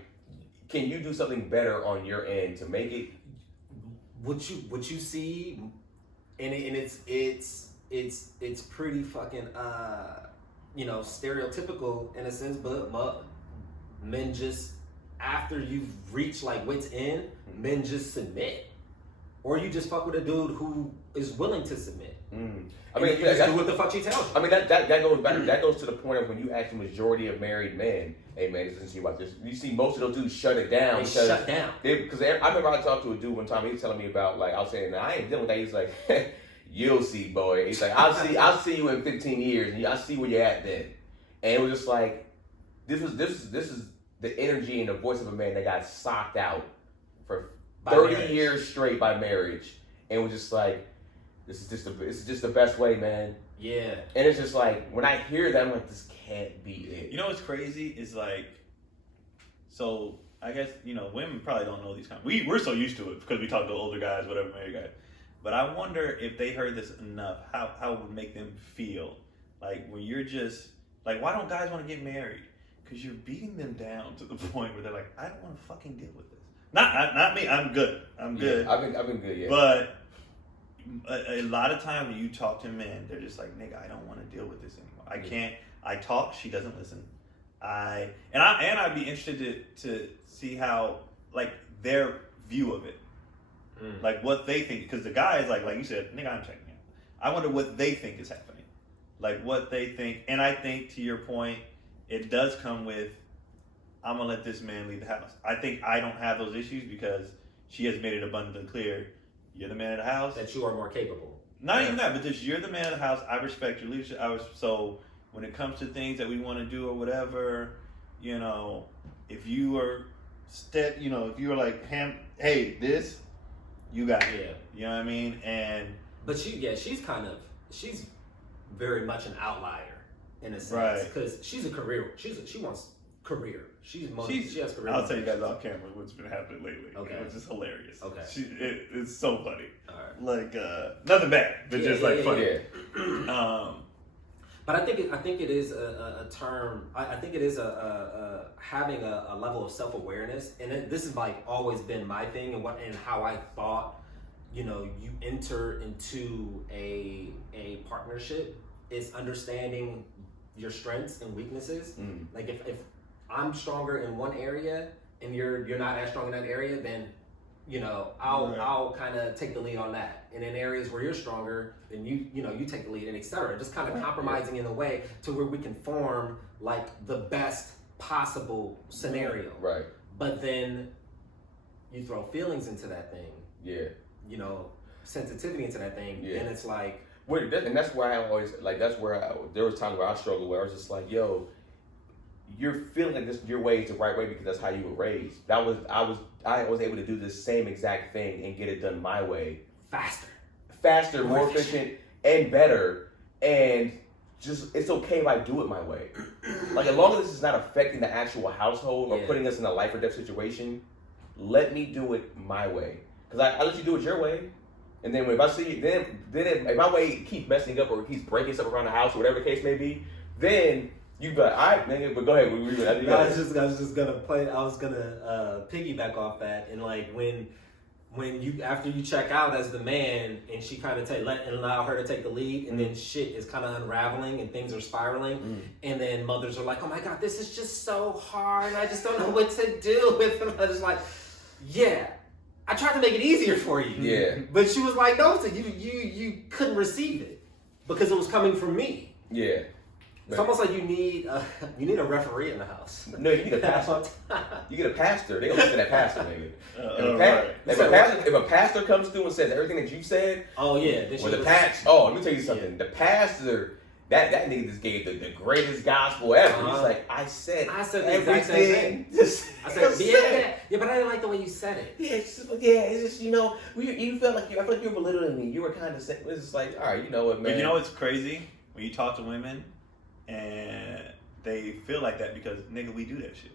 can you do something better on your end to make it? What you see, and it's pretty fucking stereotypical in a sense, but men just, after you've reached like wit's end, men just submit, or you just fuck with a dude who is willing to submit. I mean, you just do what the fuck she tells you. I mean, that goes back. That goes to the point of when you ask the majority of married men, "Hey man, listen to you about this." You see most of those dudes shut it down. They shut down. Because I remember I talked to a dude one time. He was telling me about, like, I was saying, I ain't dealing with that. He's like, "You'll see, boy." He's like, "I'll see you in 15 years, and I see where you're at then." And it was just like, this is the energy and the voice of a man that got socked out for 30 years straight by marriage, and was just like, this is just the best way, man. Yeah. And it's just like, when I hear that, I'm like, this can't be it. You know what's crazy is like, so I guess, women probably don't know these kind of, we're so used to it because we talk to older guys, whatever, married guys. But I wonder if they heard this enough, how it would make them feel. Like, when you're just, like, why don't guys want to get married? Because you're beating them down to the point where they're like, I don't want to fucking deal with this. Not me, I'm good. I'm good. Yeah, I've been good, yeah. But a lot of time when you talk to men, they're just like, nigga, I don't want to deal with this anymore. I can't. I talk, she doesn't listen. I'd be interested to see how, like, their view of it, like what they think, because the guy is like you said, nigga, I'm checking out. I wonder what they think is happening, like what they think. And I think, to your point, it does come with, I'm gonna let this man leave the house. I think I don't have those issues because she has made it abundantly clear, you're the man of the house. That you are more capable. Not even that, but just you're the man of the house. I respect your leadership. So when it comes to things that we want to do or whatever, if you are if you were like, hey, this, you got it. Yeah. You know what I mean? And but she's very much an outlier in a sense, Right. because she's a career. She wants career. She has career. I'll tell you guys off camera what's been happening lately. Okay. Which is hilarious. Okay. It's so funny. All right. Like nothing bad, but just funny. Yeah. But I think it is a term. I think it is a having a level of self-awareness, and this has like always been my thing, and how I thought, you enter into a partnership is understanding your strengths and weaknesses. Like if I'm stronger in one area and you're not as strong in that area, then I'll kind of take the lead on that. And in areas where you're stronger, then you take the lead, and etc. Just kind of compromising in a way to where we can form like the best possible scenario. Right. But then you throw feelings into that thing, Yeah. you know, sensitivity into that thing, Yeah. and it's like, And that's where I always like. That's where there was times where I struggled where I was just like, "Yo, you're feeling like this your way is the right way because that's how you were raised." I was able to do the same exact thing and get it done my way, faster, more efficient, and better. And just it's okay if I do it my way. Like as long as this is not affecting the actual household or Yeah. putting us in a life or death situation, let me do it my way. Because I let you do it your way. And then if I see then if my way keeps messing up or keeps breaking stuff around the house or whatever the case may be, then you go, all right, nigga, but go ahead. I was gonna piggyback off that, and like when you after you check out as the man, and she kind of allow her to take the lead, and then shit is kind of unraveling and things are spiraling, and then mothers are like, oh my god, this is just so hard, I just don't know what to do with them. I was like, yeah, I tried to make it easier for you, Yeah. but she was like, no, so you couldn't receive it because it was coming from me. Yeah. It's almost like you need a referee in the house. No, you need a pastor. You get a pastor. They gonna listen to that pastor, nigga. Right. If a pastor comes through and says everything that you said, oh yeah, let me tell you something. Yeah. The pastor, that nigga just gave the greatest gospel ever. He's like, I said the exact same thing. I said, yeah, but I didn't like the way you said it. Yeah, it's just you know, you felt like I felt like you were belittling me. You were kind of saying, it's just like, all right, you know what, man. But you know what's crazy? When you talk to women and they feel like that because, nigga, we do that shit.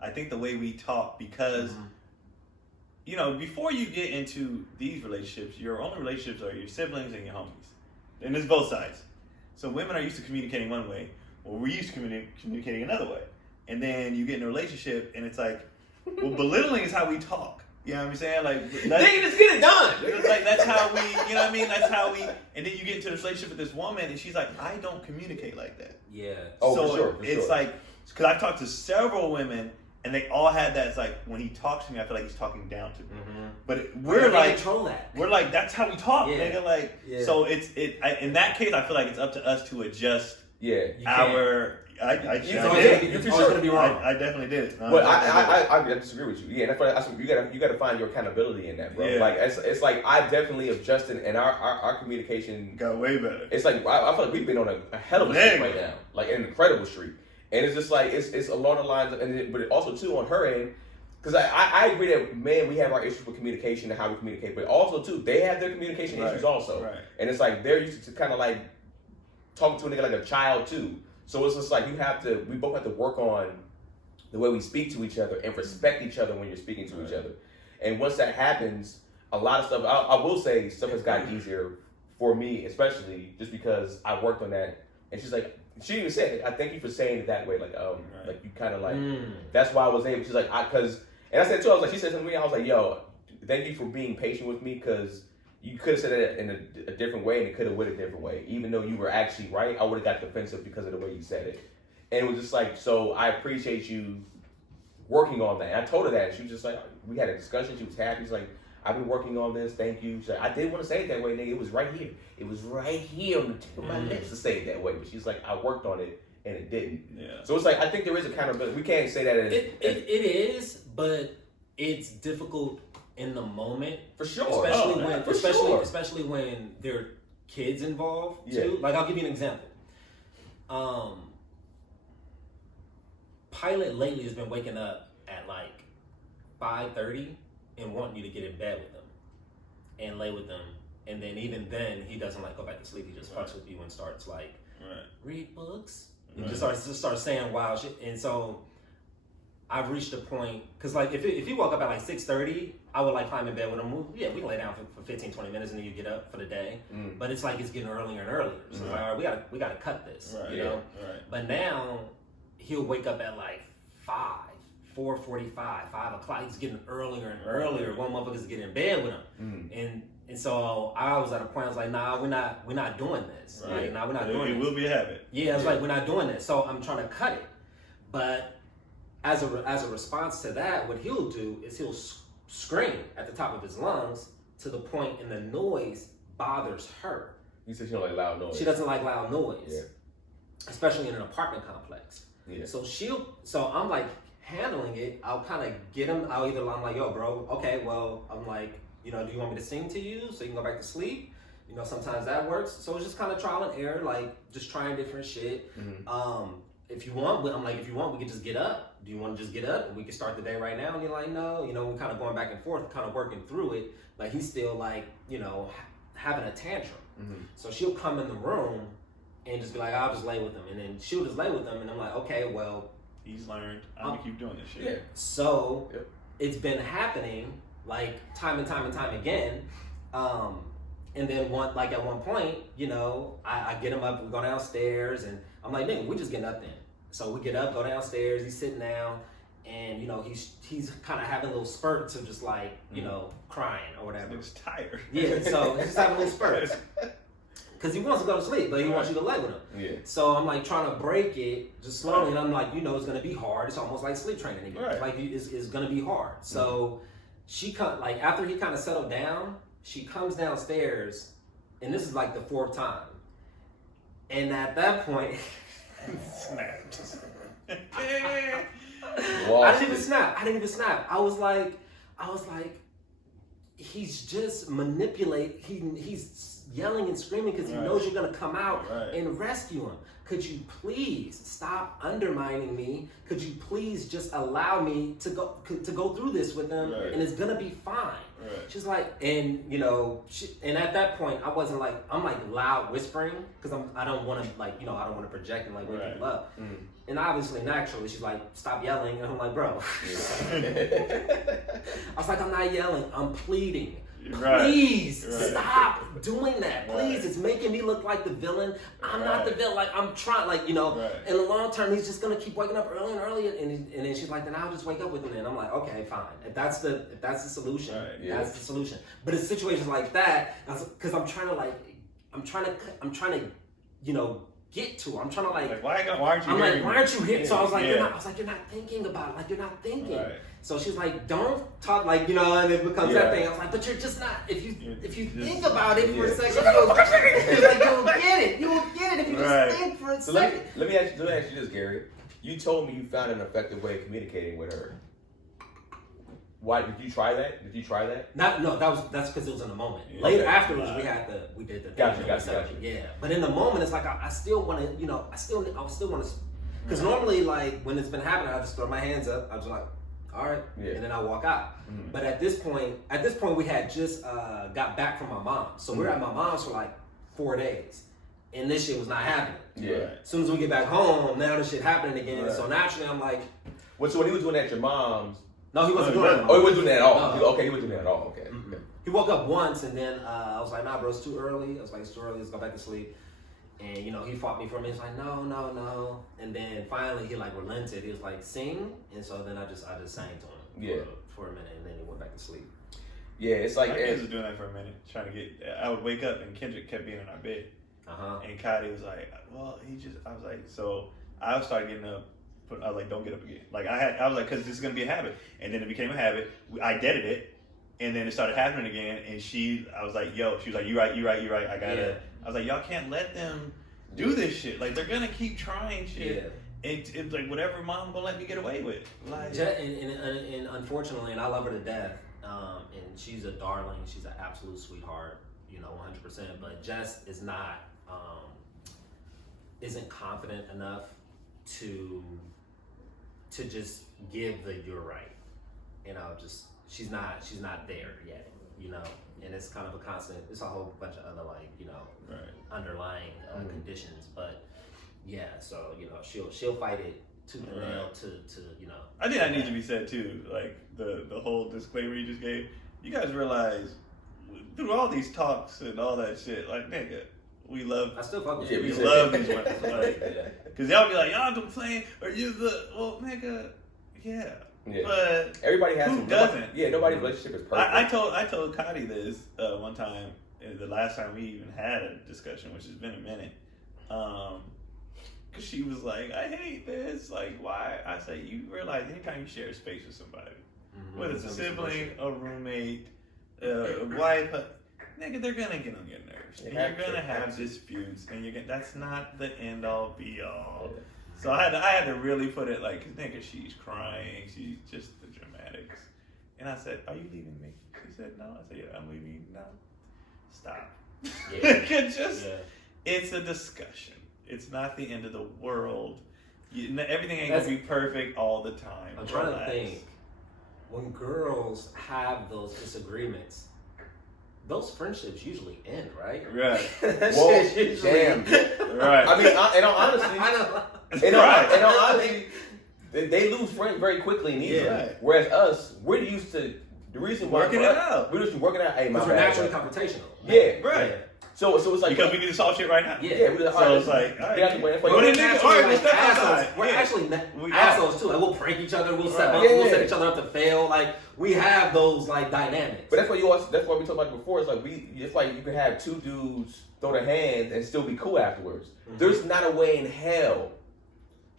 I think the way we talk, because, you know, before you get into these relationships, your only relationships are your siblings and your homies. And it's both sides. So women are used to communicating one way, or we're used to communicating another way. And then you get in a relationship and it's like, well, belittling is how we talk. You know what I'm saying? Like, nigga, just get it done. Like that's how we, you know what I mean? That's how we. And then you get into this relationship with this woman, and she's like, I don't communicate like that. Yeah. Oh, so for sure. It's like, because I've talked to several women, and they all had that. It's like when he talks to me, I feel like he's talking down to me. But we're like, control that. We're like, that's how we talk, Yeah. nigga. Like, so in that case, I feel like it's up to us to adjust. Yeah. Our. I definitely did it. But I disagree with you. Yeah, and I feel like you got to find your accountability in that, bro. Yeah. Like it's like I definitely adjusted, and our communication got way better. It's like I feel like we've been on a hell of a streak right now, like an incredible streak. And it's just like it's along the lines, but it also too on her end, because I agree that man, we have our issues with communication and how we communicate, but also too they have their communication issues also, and it's like they're used to kind of like talking to a nigga like a child too. So it's just like we both have to work on the way we speak to each other and respect each other when you're speaking to each other. And once that happens, a lot of stuff, I will say stuff has gotten easier for me, especially just because I worked on that. And she's like, she even said, I thank you for saying it that way. Like, like you kind of like, that's why I was able, she's like, and I said too, I was like, she said something to me, I was like, yo, thank you for being patient with me because you could have said it in a different way and it could have went a different way. Even though you were actually right, I would have got defensive because of the way you said it. And it was just like, so I appreciate you working on that. And I told her that. And she was just like, we had a discussion. She was happy. She's like, I've been working on this. Thank you. She's like, I didn't want to say it that way, nigga. It was right here. It was right here on the tip of my lips to say it that way. But she's like, I worked on it and it didn't. Yeah. So it's like, I think there is accountability. We can't say that it is, but it's difficult in the moment, for sure, especially when there are kids involved too. Like I'll give you an example. Pilot lately has been waking up at like 5:30 and wanting you to get in bed with them and lay with them, and then even then he doesn't like go back to sleep. He just fucks with you and starts like read books. He just starts saying wild shit, and so I've reached a point, because like if he woke up at like 6:30, I would like climb in bed with him. Yeah, we can lay down for 15-20 minutes and then you get up for the day. But it's like it's getting earlier and earlier. So it's like, all right, we gotta cut this, you know? But now he'll wake up at like 4:45, 5 o'clock. He's getting earlier and earlier. One motherfucker's getting in bed with him. And so I was at a point, I was like, nah, we're not doing this. Like, nah, we're not doing this. It will be a habit. Yeah, I was like, we're not doing this. So I'm trying to cut it. But as a response to that, what he'll do is he'll scream at the top of his lungs to the point and the noise bothers her. You said she don't like loud noise. She doesn't like loud noise. Yeah. Especially in an apartment complex. Yeah. So I'm like handling it. I'll kind of get him. I'm like, yo, bro, okay, well, I'm like, do you want me to sing to you so you can go back to sleep? Sometimes that works. So it's just kind of trial and error, like just trying different shit. If you want, I'm like, if you want, we can just get up. Do you want to just get up and we can start the day right now? And you're like, no. We're kind of going back and forth, kind of working through it. But he's still like, having a tantrum. So she'll come in the room and just be like, I'll just lay with him. And then she'll just lay with him. And I'm like, okay, well. He's learned. I'm going to keep doing this shit. Yeah. So it's been happening like time and time and time again. And then at one point, I get him up, we go downstairs, and I'm like, nigga, we just getting up then. So we get up, go downstairs, he's sitting down, and he's kind of having little spurts of just like, crying or whatever. He's tired. Yeah, so he's just having little spurts. Because he wants to go to sleep, but he wants you to lay with him. Yeah. So I'm like trying to break it just slowly, and I'm like, it's gonna be hard. It's almost like sleep training again. Right. Like it's gonna be hard. So she after he kind of settled down, she comes downstairs, and this is like the 4th time. And at that point, snapped. I didn't even snap. I was like, he's just he's yelling and screaming because he knows you're gonna come out and rescue him. Could you please stop undermining me? Could you please just allow me to go through this with him, and it's gonna be fine. She's like, and and at that point, I wasn't like, I'm like loud whispering because I don't want to I don't want to project and like wake people up. And obviously, naturally, she's like, stop yelling, and I'm like, bro. I was like, I'm not yelling, I'm pleading. Please stop doing that. Please, it's making me look like the villain. I'm not the villain. Like I'm trying, in the long term, he's just gonna keep waking up early and early. And then she's like, then I'll just wake up with him. And I'm like, okay, fine. If that's the solution, that's the solution. But in situations like that, because I'm trying to, get to her. I'm trying to why aren't you? I'm like, why aren't you here? Yeah, so I was like, you're not thinking about it. Like you're not thinking. So she's like, don't talk and it becomes that thing. I was like, but you're just not. If you think about it for a second, you'll get it. You will get it if you just think for a second. Let me ask you this, Gary. You told me you found an effective way of communicating with her. Why did you try that? That's because it was in the moment. Later, afterwards, we did the Gotcha. Yeah, but in the moment, it's like I still want to, I still want to, because normally, when it's been happening, I just throw my hands up. I was like, all right, and then I walk out. But at this point, we had just got back from my mom, so we were at my mom's for 4 days, and this shit was not happening. Yeah. As soon as we get back home, now this shit happening again. So naturally, I'm like, so when he was doing that at your mom's? No, he wasn't doing it. Oh, he wasn't doing that at all. No. Okay, he wasn't doing that at all. Okay. He woke up once, and then I was like, nah, bro, it's too early. I was like, it's too early. Let's go back to sleep. And he fought me for a minute. He's like, no. And then finally, he relented. He was like, sing. And so then I just sang to him for a minute, and then he went back to sleep. Yeah, it's like my kids were doing that for a minute, trying to get. I would wake up, and Kendrick kept being in our bed. And Cody was like, well, I was like, so I started getting up. I was like, don't get up again. I was like, because this is gonna be a habit, and then it became a habit. I deaded it, and then it started happening again. And I was like, yo, she was like, you right. I got it. I was like, y'all can't let them do this shit. They're gonna keep trying shit. It's like whatever mom gonna let me get away with. And unfortunately, and I love her to death. And she's a darling. She's an absolute sweetheart. 100%. But Jess is not, isn't confident enough to just give the you're right. She's not there yet, and it's kind of a constant, it's a whole bunch of other underlying conditions, but so she'll fight it tooth and nail to I think that needs to be said too, the whole disclaimer you just gave. You guys realize through all these talks and all that shit, nigga, we love. I still fuck with you. We love these women. Because y'all be like, y'all complain, or nigga, but everybody has. Who doesn't? Nobody's relationship is perfect. I told Cody this one time, the last time we even had a discussion, which has been a minute. Because she was like, I hate this. Why? I say, you realize anytime you share a space with somebody, whether it's a sibling, a roommate, a wife, nigga, they're gonna get on your nerves. And you're gonna have disputes, and that's not the end all be all. So I had to really put it like, nigga, she's crying. She's just the dramatics. And I said, are you leaving me? She said, no. I said, yeah, I'm leaving you now. Stop. Yeah. It's a discussion. It's not the end of the world. Everything ain't gonna be perfect all the time. I'm trying to think. When girls have those disagreements, those friendships usually end, right? Right. Well, damn. Right. I mean, in all honesty, in all honesty, they lose friends very quickly and easily. Yeah. Whereas us, we're used to the reason why Working it out. We're used to working out. Hey, my Because we're naturally confrontational. Yeah. Right. Yeah. So it's like Because we need to solve shit right now. Yeah, we just So it's like, all right. get out the way. Well, then niggas, all right, let's step assholes. outside. We're Yeah. actually We assholes too. Like we'll prank each other. We'll set Right. we'll set each other up to fail. Like we have those like dynamics. But that's what that's what we talked about before. It's like it's like you can have two dudes throw their hands and still be cool afterwards. Mm-hmm. There's not a way in hell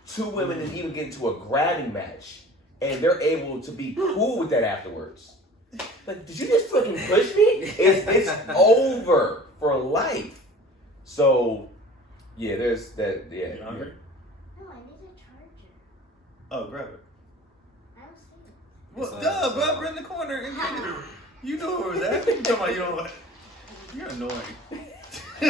two women can even get into a grabbing match and they're able to be cool with that afterwards. Like, did you just fucking push me? It's over for life. So, yeah, there's that. Yeah. You hungry? No, I need a charger. Oh, grab it. I don't see it. Well, It's, duh, bro, we're in the corner and get it. You know where it was at. You talking about you don't know what? You're annoying. I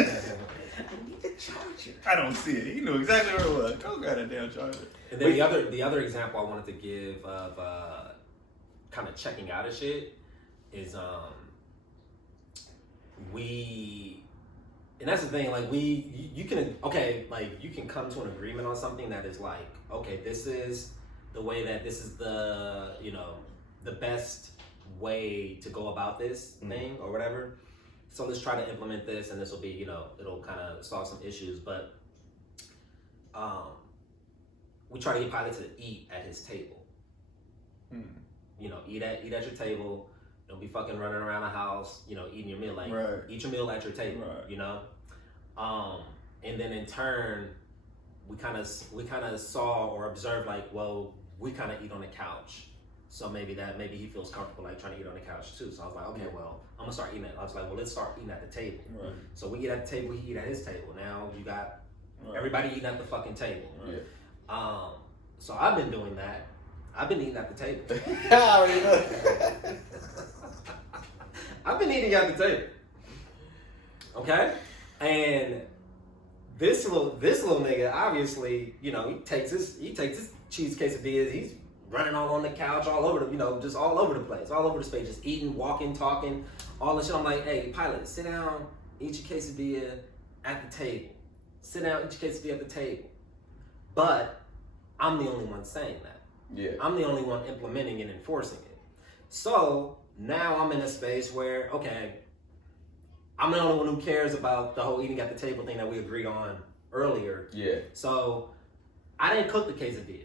need the charger. I don't see it. He knew exactly where it was. Go grab that damn charger. And then the other example I wanted to give of kind of checking out of shit is and that's the thing, like you can like you can come to an agreement on something that is like, okay, this is the way that this is the the best way to go about this thing or whatever. So let's try to implement this and this will be, it'll kind of solve some issues, but we try to get Pilot to eat at his table. Eat at your table. Don't be fucking running around the house, eating your meal. Like, Right. eat your meal at your table, Right. And then in turn, we kind of saw or observed like, well, we kind of eat on the couch. So maybe he feels comfortable like trying to eat on the couch too. So I was like, okay, well, I'm gonna start eating I was like, well, let's start eating at the table. Right. So we eat at the table, he eat at his table. Now you got Right. everybody eating at the fucking table. Right. So I've been doing that. I've been eating at the table. How are you? I've been eating at the table. Okay? And this little nigga, obviously, he takes his cheese quesadillas, he's running all on the couch, all over the, just all over the place, all over the space, just eating, walking, talking, all this shit. I'm like, hey, Pilot, sit down, eat your quesadilla at the table. Sit down, eat your quesadilla at the table. But I'm the only one saying that. Yeah. I'm the only one implementing and enforcing it. So now I'm in a space where, okay, I'm the only one who cares about the whole eating at the table thing that we agreed on earlier. Yeah. So I didn't cook the quesadilla.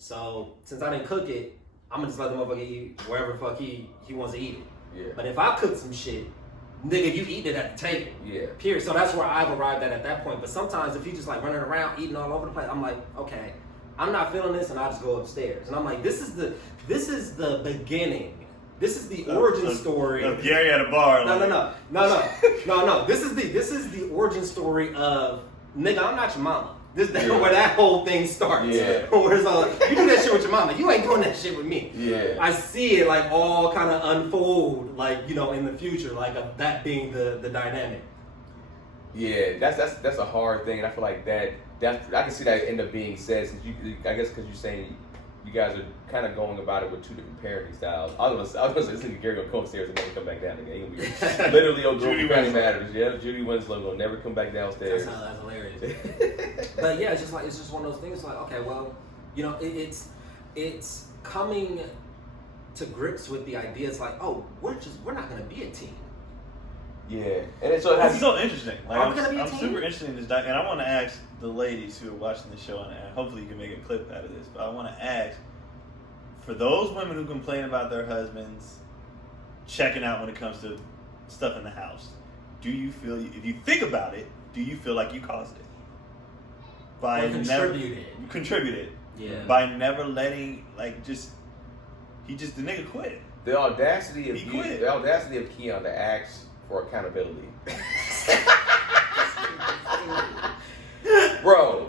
So since I didn't cook it, I'm gonna just let the motherfucker eat wherever the fuck he wants to eat it. Yeah. But if I cook some shit, nigga, you eat it at the table. Yeah. Period. So that's where I've arrived at that point. But sometimes if you just like running around eating all over the place, I'm like, okay, I'm not feeling this, and I just go upstairs. And I'm like, this is the beginning. This is the origin story. Of Gary at a bar. No. This is the origin story of nigga. I'm not your mama. This where that whole thing starts. Yeah. Where it's all like, you do that shit with your mama. You ain't doing that shit with me. Yeah. I see it like all kind of unfold, like in the future, like of that being the dynamic. Yeah, that's a hard thing, and I feel like that I can see that end up being said, since I guess because you're saying you guys are kind of going about it with two different parenting styles. I was gonna say this nigga Gary gonna come upstairs and never come back down again. He gonna be literally on Judy Family Matters. Yeah, Judy Winslow gonna never come back downstairs. That's hilarious. But yeah, it's just one of those things. Like, okay, well, it's coming to grips with the idea. It's like, oh, we're not gonna be a team. Yeah, and so it has It's so interesting. Like, Are we gonna be a I'm team? super interested in this and I want to ask the ladies who are watching the show, and hopefully you can make a clip out of this. But I want to ask, for those women who complain about their husbands checking out when it comes to stuff in the house, do you feel, if you think about it, do you feel like you caused it? By Or contributed. Contributed. Yeah. By never letting, the nigga quit. the audacity of He quit. Keon to ask for accountability. Bro,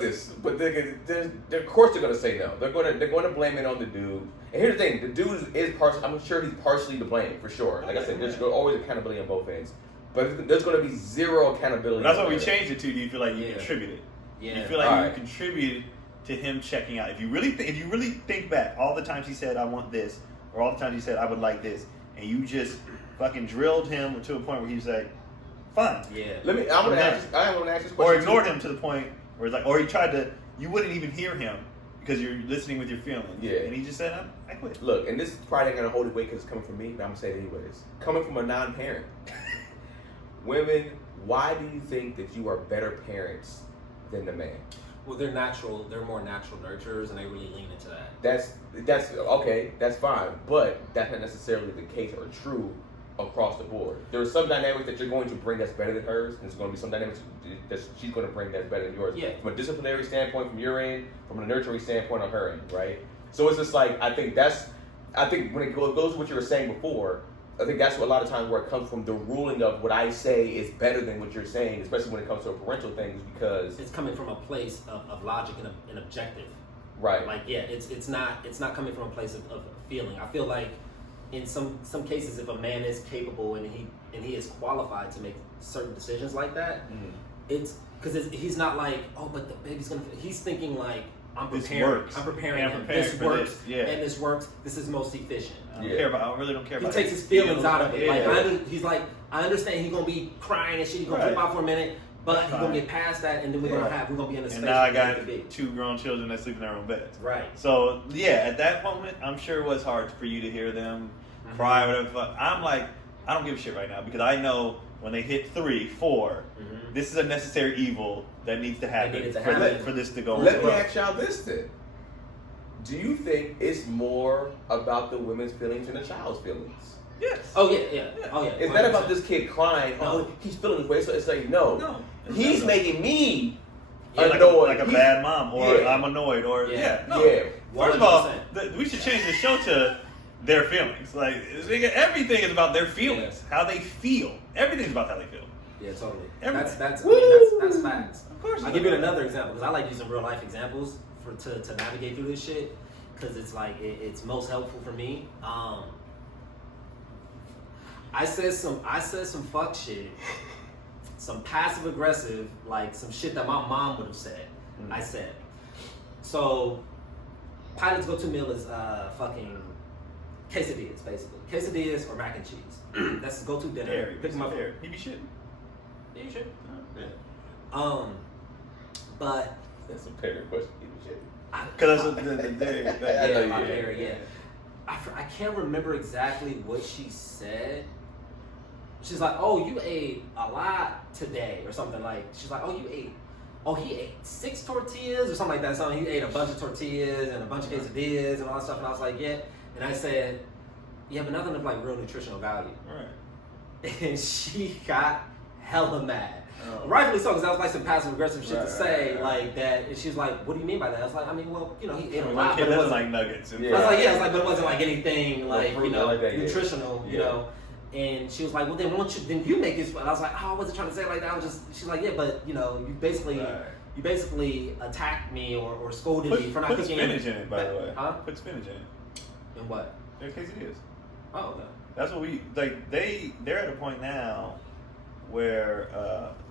flip this, but of course they're gonna say no. They're gonna blame it on the dude. And here's the thing: the dude is partially. I'm sure he's partially to blame for sure. Like I said, there's always accountability on both ends, but there's gonna be zero accountability. That's why we on the other. changed it to. Do you feel like you Yeah. contributed? Yeah. You feel like Alright. you contributed to him checking out. If you really think back, all the times he said I want this, or all the times he said I would like this, and you just fucking drilled him to a point where he was like, fine. Yeah. I'm gonna ask this question. Or ignored too. him to the point where it's like, or he tried to, you wouldn't even hear him because you're listening with your feelings. Yeah. And he just said, I quit. Look, and this is probably not gonna hold it weight because it's coming from me, but I'm gonna say it anyways. Coming from a non-parent, women, why do you think that you are better parents than the man? Well, they're natural. They're more natural nurturers, and they really lean into that. That's okay. That's fine, but that's not necessarily the case or true across the board. There are some dynamics that you're going to bring that's better than hers, and there's going to be some dynamics that she's going to bring that's better than yours. Yeah. From a disciplinary standpoint, from your end, from a nurturing standpoint on her end, right? So it's just like I think when it goes to what you were saying before, I think that's what a lot of times where it comes from, the ruling of what I say is better than what you're saying, especially when it comes to a parental thing, is because It's coming from a place of logic and objective. right. Like, yeah, it's not coming from a place of feeling. I feel like in some cases, if a man is capable and he is qualified to make certain decisions like that, it's because he's not like, oh, but the baby's gonna. He's thinking like, I'm This preparing. works. I'm preparing. Yeah, I'm him. preparing This for works. this. Yeah. And this works. This is most efficient. I don't care about, I really don't care He about takes his feelings out of it. Yeah. Like he's like, I understand he's gonna be crying and shit. He's gonna flip Right. out for a minute, but he's gonna Fine. get past that, and then we're gonna be in a space. And now I where we can be. got 2 grown children that sleep in their own beds. Right. So yeah, at that moment, I'm sure it was hard for you to hear them cry or whatever. the fuck. I'm like, I don't give a shit right now because I know when they hit 3, 4, this is a necessary evil that needs to happen, needed to for, happen. for this to go Let me wrong. ask y'all this then. Do you think it's more about the women's feelings than the child's feelings? Yes. Oh yeah. Oh yeah. It's not about this kid crying, oh, he's feeling this way, so it's like, no. No. He's making me Yeah, annoyed. like a He's- bad mom, or Yeah. I'm annoyed, or Yeah. no. Yeah. First of all, 100%. we should change the show to their feelings. Like everything is about their feelings, how they feel. Everything's about how they feel. Yeah, totally. Everything. That's Woo! that's facts. Of course. I'll give you another example because I like using real life examples to navigate through this shit because it's like it's most helpful for me. I said some fuck shit, some passive aggressive, like some shit that my mom would have said. I said. So, Pilot's go-to meal is fucking quesadillas, basically. Quesadillas or mac and cheese. That's his go-to dinner. Harry, Pick him up. Harry. He be shitting. Yeah, you should. Yeah. Oh, But That's a parent question. Because that's the day. I know you my did. Mary, yeah. I can't remember exactly what she said. She's like, "Oh, you ate a lot today," or something like. She's like, he ate 6 tortillas or something like that. So he ate a bunch of tortillas and a bunch of quesadillas and all that stuff. And I was like, yeah. And I said, yeah, but nothing of like real nutritional value. Right. And she got hella mad. Oh. Rightfully so, because that was like some passive aggressive shit Right, to say, right. like that. And she was like, "What do you mean by that?" I was like, "I mean, well, you know, he ate a My lot, kid but it doesn't wasn't like nuggets. Yeah. I was like, yeah, I was like, but it wasn't like anything like, fruit you know, like that, yeah. nutritional, you Yeah. know." And she was like, "Well, then you make this." And I was like, "Oh, I wasn't trying to say it like that. I was just." She's like, "Yeah, but you know, you basically attacked me or scolded me for not Put cooking." spinach in it, by the way. Huh? Put spinach in it. And what? They're quesadillas. Oh, okay. That's what we like. They're at a point now where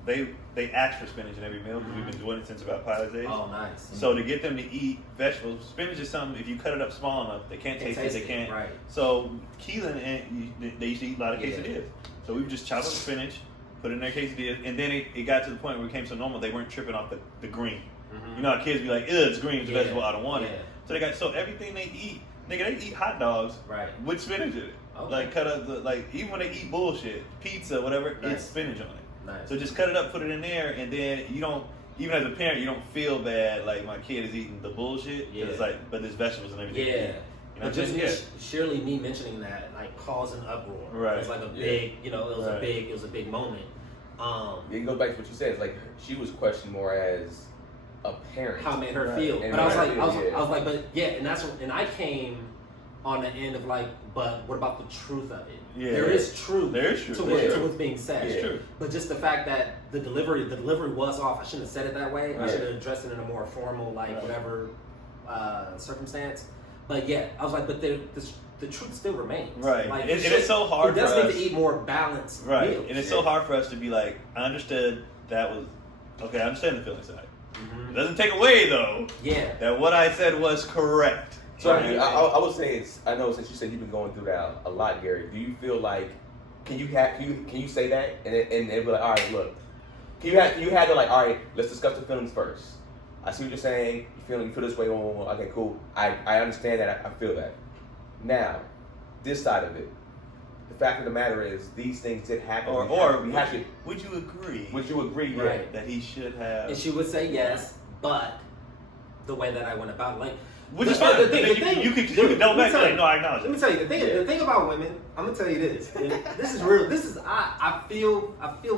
they ask for spinach in every meal because we've been doing it since about Pilot days. Oh, nice. So to get them to eat vegetables, spinach is something. If you cut it up small enough, they can't taste it. They can't. Right. So Keelan and they used to eat a lot of Yeah. quesadillas. So we would just chop up spinach, put it in their quesadillas, and then it got to the point where it became so normal they weren't tripping off the green. Mhm. You know how kids be like, "Ugh, it's green, it's a Yeah. vegetable, I don't want Yeah. it." So they got everything they eat, nigga, they eat hot dogs Right. with spinach in it. Okay. Like cut up even when they eat bullshit, pizza, whatever, Nice. it's spinach on it. Nice. So just cut it up, put it in there, and then you don't. Even as a parent, you don't feel bad like my kid is eating the bullshit. Yeah. It's like, but there's vegetables and everything. Yeah. You know But what I'm just saying? surely me mentioning that like caused an uproar. Right. It was like a Yeah. big, you know, it was Right. a big moment. It goes back to what you said. It's like she was questioned more as a parent. How it made her Right. feel. And But I was how like, it I was feel, yeah. like, but yeah, and I came on the end of like, but what about the truth of it? Yeah. There is truth. There is truth. To, There's to truth. what's being said. It's true. But just the fact that the delivery was off. I shouldn't have said it that way. I Right. should have addressed it in a more formal, like Right. whatever circumstance. But yeah, I was like, but the truth still remains. Right. Like, And it's so hard He does for need us. to eat more balanced Right. meals. And it's so hard for us to be like, I understood that was okay. I understand the feeling side. Mhm. It doesn't take away though Yeah. that what I said was correct. So Right? I would say it's. I know since you said you've been going through that a lot, Gary. Do you feel like can you say that and it be like, all right, look, can you have to like, all right, let's discuss the feelings first. I see what you're saying. You feel this way. Okay, cool. I understand that. I feel that. Now, this side of it. The fact of the matter is, these things did happen. Would you agree? Would you agree? Right. That he should have? And she would say yes, but the way that I went about it, like, Which is the fine. thing- You can dude, double let back me tell like, you- no, I acknowledge Let me it. tell you the thing about women. I'm gonna tell you this. And this is real. This is I feel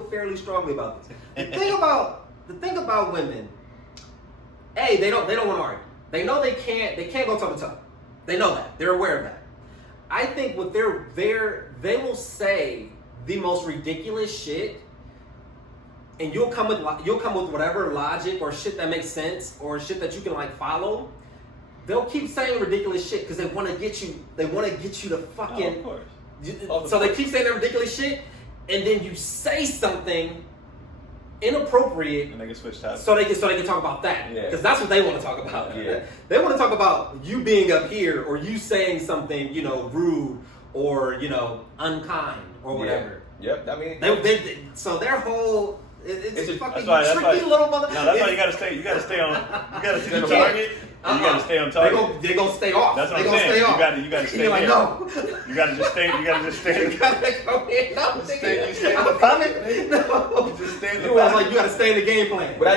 fairly strongly about this. The thing about women. A, they don't want to argue. They know they can't go toe to toe. They know that. They're aware of that. I think what they will say the most ridiculous shit, and you'll come with whatever logic or shit that makes sense or shit that you can like follow. They'll keep saying ridiculous shit because they want to get you. They want to get you to Oh, fucking. of course. So they keep saying that ridiculous shit, and then you say something inappropriate, And they can switch topics. so they can talk about that, Yeah. because that's what they want to talk about. Yeah. They want to talk about you being up here or you saying something, rude or unkind or whatever. Yep. I mean, So their whole it's It's a a- fucking that's why- tricky little mother. No, that's why you gotta stay. You gotta stay on. You gotta see the You target. And you gotta stay on target. They're gonna stay off. That's what They're I'm gonna saying. stay You off. gotta stay You're like, there. no. You gotta just stay. You gotta just stay. You gotta go in. No, You stay in I'm the pocket. coming. No. You just stay in the I was pocket. like, you gotta stay in the game plan. what I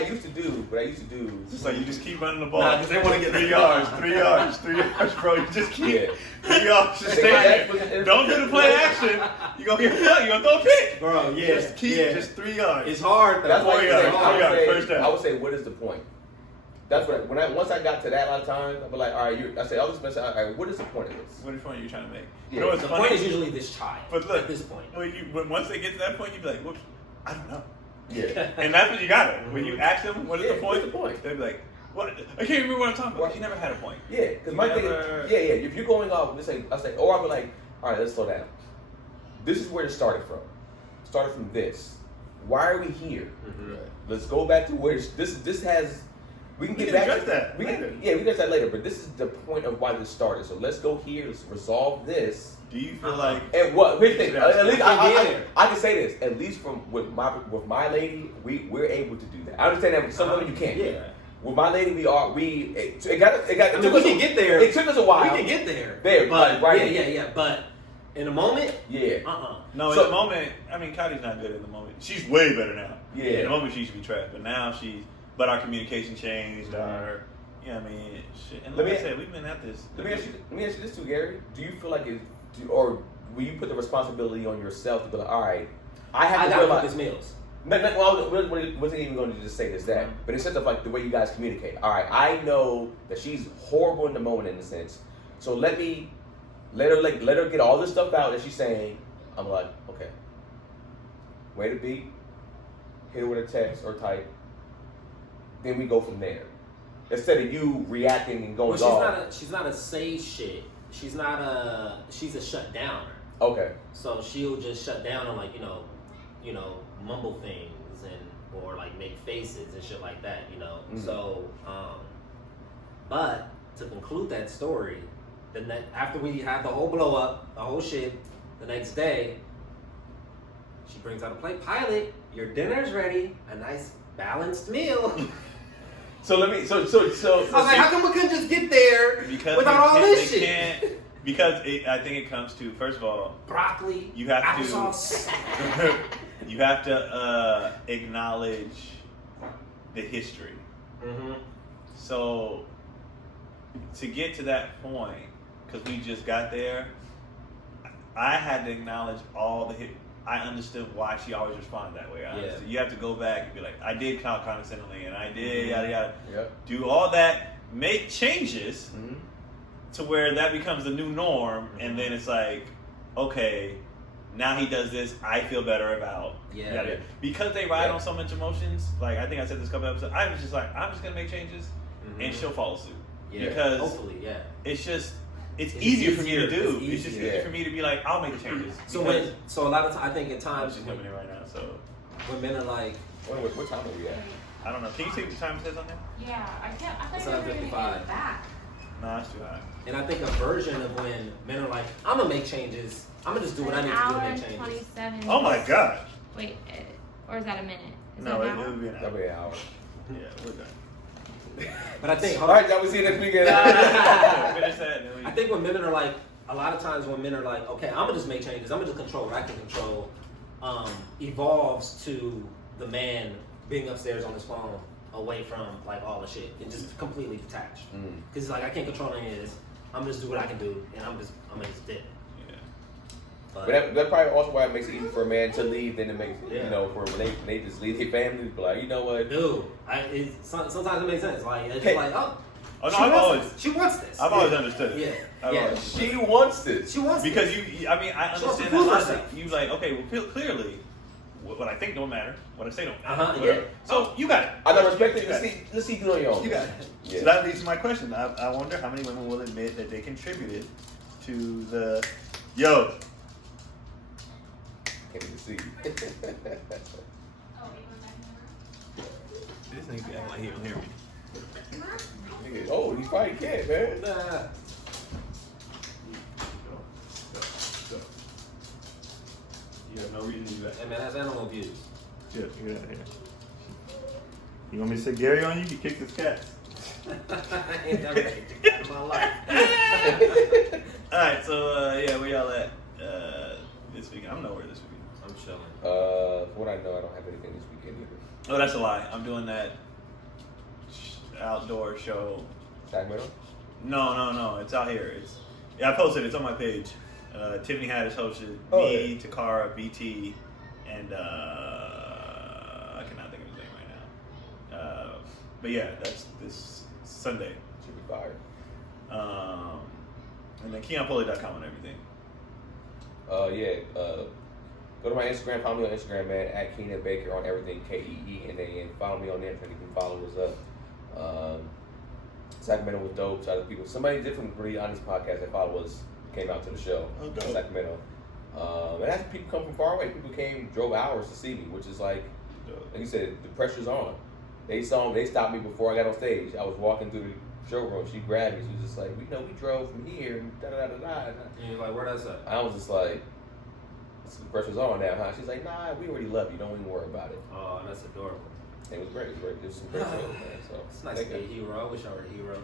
used to do. It's just like you just keep running the ball. Nah, 'cause they wanna get 3 yards, 3 yards, 3 yards, bro. You just keep Yeah. 3 yards. Just Hey, stay that's- there. Don't do the play action. You gonna get you gonna throw a pick. Bro, yeah. Just keep just 3 yards. It's hard though. That's why Four yards, first down. I would say, what is the point? That's what once I got to that a lot of times, I'd be like, all right, I say, all right, what is the point of this? What point are you trying to make? Yeah. You know what's The funny? point is usually this child. But look, at this point. Once they get to that point, you be like, whoops, I don't know. Yeah. And that's what you got it. When you ask them, what is Yeah, the point? what's the point? They'll be like, what? I can't remember what I'm talking about. What? You never had a point. Yeah, because my thing Never- is, if you're going off, I say, or I'll be like, all right, let's slow down. This is where it started from. It started from this. Why are we here? Mhm. Let's go back to where this has. We can We get can back address to that We later. can address that later. But this is the point of why this started. So let's go here. Let's resolve this. Do you feel like And what? Here's the thing. At least Yeah. I can say this. At least with my lady, we're able to do that. I understand that with some women you can't. Yeah. With my lady, it got. I mean, It we took can us get there. It took us a while. We can get there. There, but right. yeah. But in a moment, Yeah. no? So- in the moment, I mean, Kylie's not good in the moment. She's way better now. Yeah. In the moment, she should be trapped, but now But our communication changed. Our, I mean, shit. And Let like me- I said, we've been at this. Let me ask you this too, Gary. Do you feel like or will you put the responsibility on yourself to be like, all right, I have I to gotta cook realize. his meals. Well, I wasn't even going to just say that, but instead of like the way you guys communicate. All right, I know that she's horrible in the moment in a sense, so let her get all this stuff out that she's saying. I'm like, okay, wait a beat, hit her with a text or type, then we go from there. Instead of you reacting and going Well, off. she's not a say shit. She's a shut downer. Okay. So she'll just shut down on like mumble things or like make faces and shit like that. Mhm. So but to conclude that story, after we have the whole blow up, the whole shit, the next day she brings out a plate. Pilot, your dinner's ready. A nice balanced meal. So let me. So. I was like, how come we couldn't just get there Because without all they this shit? can't. Because I think it comes to, first of all, Broccoli, you have applesauce. to you have to acknowledge the history. Mm-hmm. So to get to that point, because we just got there, I had to acknowledge all the I understood why she always responded that way. You have to go back and be like, I did count condescendingly, and I did yada yada. Yep. Do all that, make changes, Mm-hmm. to where that becomes the new norm, and then it's like, okay, now he does this, I feel better about. Yeah. Because they ride on so much emotions. Like I think I said this a couple episodes. I was just like, I'm just gonna make changes, and she'll follow suit. Yeah. Because hopefully, yeah. it's easier for me to do. It's just easier. easier for me to be like, I'll make the changes. So a lot of times, I think at times she's coming in right now, so when men are like, What time are we at? I don't know. Can you see what time it says on there? Yeah, I can't. I It's thought you were going to 7:55. get it back. No, it's too high. and I think a version of when men are like, I'm gonna make changes. I'm gonna just do what I need to do to Hour make and changes. 27. Oh my god. Wait, or is that a minute? Is No, that it an hour? would be an That'll hour. be an hour. Yeah, we're done. But I think, All right, y'all. We see you next weekend. Finish that. And then I think when men are like, a lot of times when men are like, okay, I'm gonna just make changes. I'm gonna just control what I can control. Evolves to the man being upstairs on his phone, away from like all the shit, and just completely detached. Because he's like, I can't control any of this. I'm gonna just do what I can do, and I'm gonna just dip. Yeah. But that probably also why it makes it easier for a man to leave than it makes Yeah. you know for when they just leave their family. Be like, you know what? Dude, sometimes it makes sense. Like it's Hey. just like, oh, Oh no, she I've wants always, this. She wants this. I've always understood. Yeah, I've yeah. always- She wants this. She wants Because this. I mean, I She wants to understand prove that herself. logic. You like, okay, well, clearly, what I think don't matter. What I say don't matter. Uh-huh, Whatever. yeah. So you got it. I don't respect it. You got Let's see you on your own. You got it. Yeah. So that leads to my question. I wonder how many women will admit that they contributed to the yo. Can't even see. This nigga acting like he don't hear me. Nigga, oh, he probably can't, man. Nah. Go. You have no reason to do that. Hey man, that's animal abuse. Get out of here. You want me to say Gary on you? You kick this cat. I ain't never kicked a cat in my life. Alright, so yeah, where y'all at this weekend? I'm nowhere this weekend. I'm chilling. For what I know, I don't have anything this weekend either. Oh, that's a lie. I'm doing that outdoor show. Sacramento? No. It's out here. I posted it. It's on my page. Tiffany Haddish hosted. Oh, Me, Takara, BT, and I cannot think of his name right now. But yeah, that's this Sunday. Should be fired. And then KeonPoli.com and everything. Go to my Instagram. Follow me on Instagram, man. At Keenan Baker on everything. KEENAN. Follow me on there if you can follow us up. Sacramento was dope. Shout out to people. Somebody different, really honest podcast that follow us came out to the show. Oh, dope. In Sacramento. And that's people come from far away. People drove hours to see me, which is like you said, the pressure's on. They stopped me before I got on stage. I was walking through the showroom. She grabbed me. She was just like, we drove from here and da-da-da-da-da. And you're like, where that's at? I was just like, the pressure's on now, huh? She's like, nah, we already love you. Don't even worry about it. Oh, that's adorable. It was great. It was some great shows, man. So It's nice to be a hero. I wish I were a hero.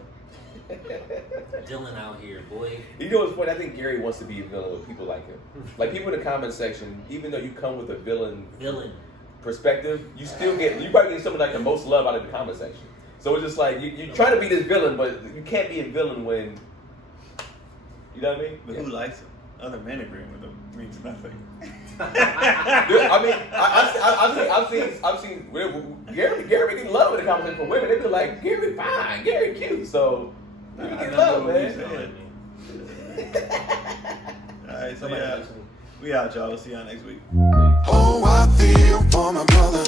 Dylan out here, boy. You know what's funny? I think Gary wants to be a villain with people like him. Like people in the comment section, even though you come with a villain perspective, you probably get something like the most love out of the comment section. So it's just like you try to be this villain, but you can't be a villain when you know what I mean? But who likes him? Other men agreeing with him means nothing. Dude, I mean, I've seen Gary getting love in the comment section for women. They be like, Gary fine, Gary cute. So you I get know love, what man. we Alright, so yeah, we out, y'all. We'll see y'all next week. Oh, I feel for my brother.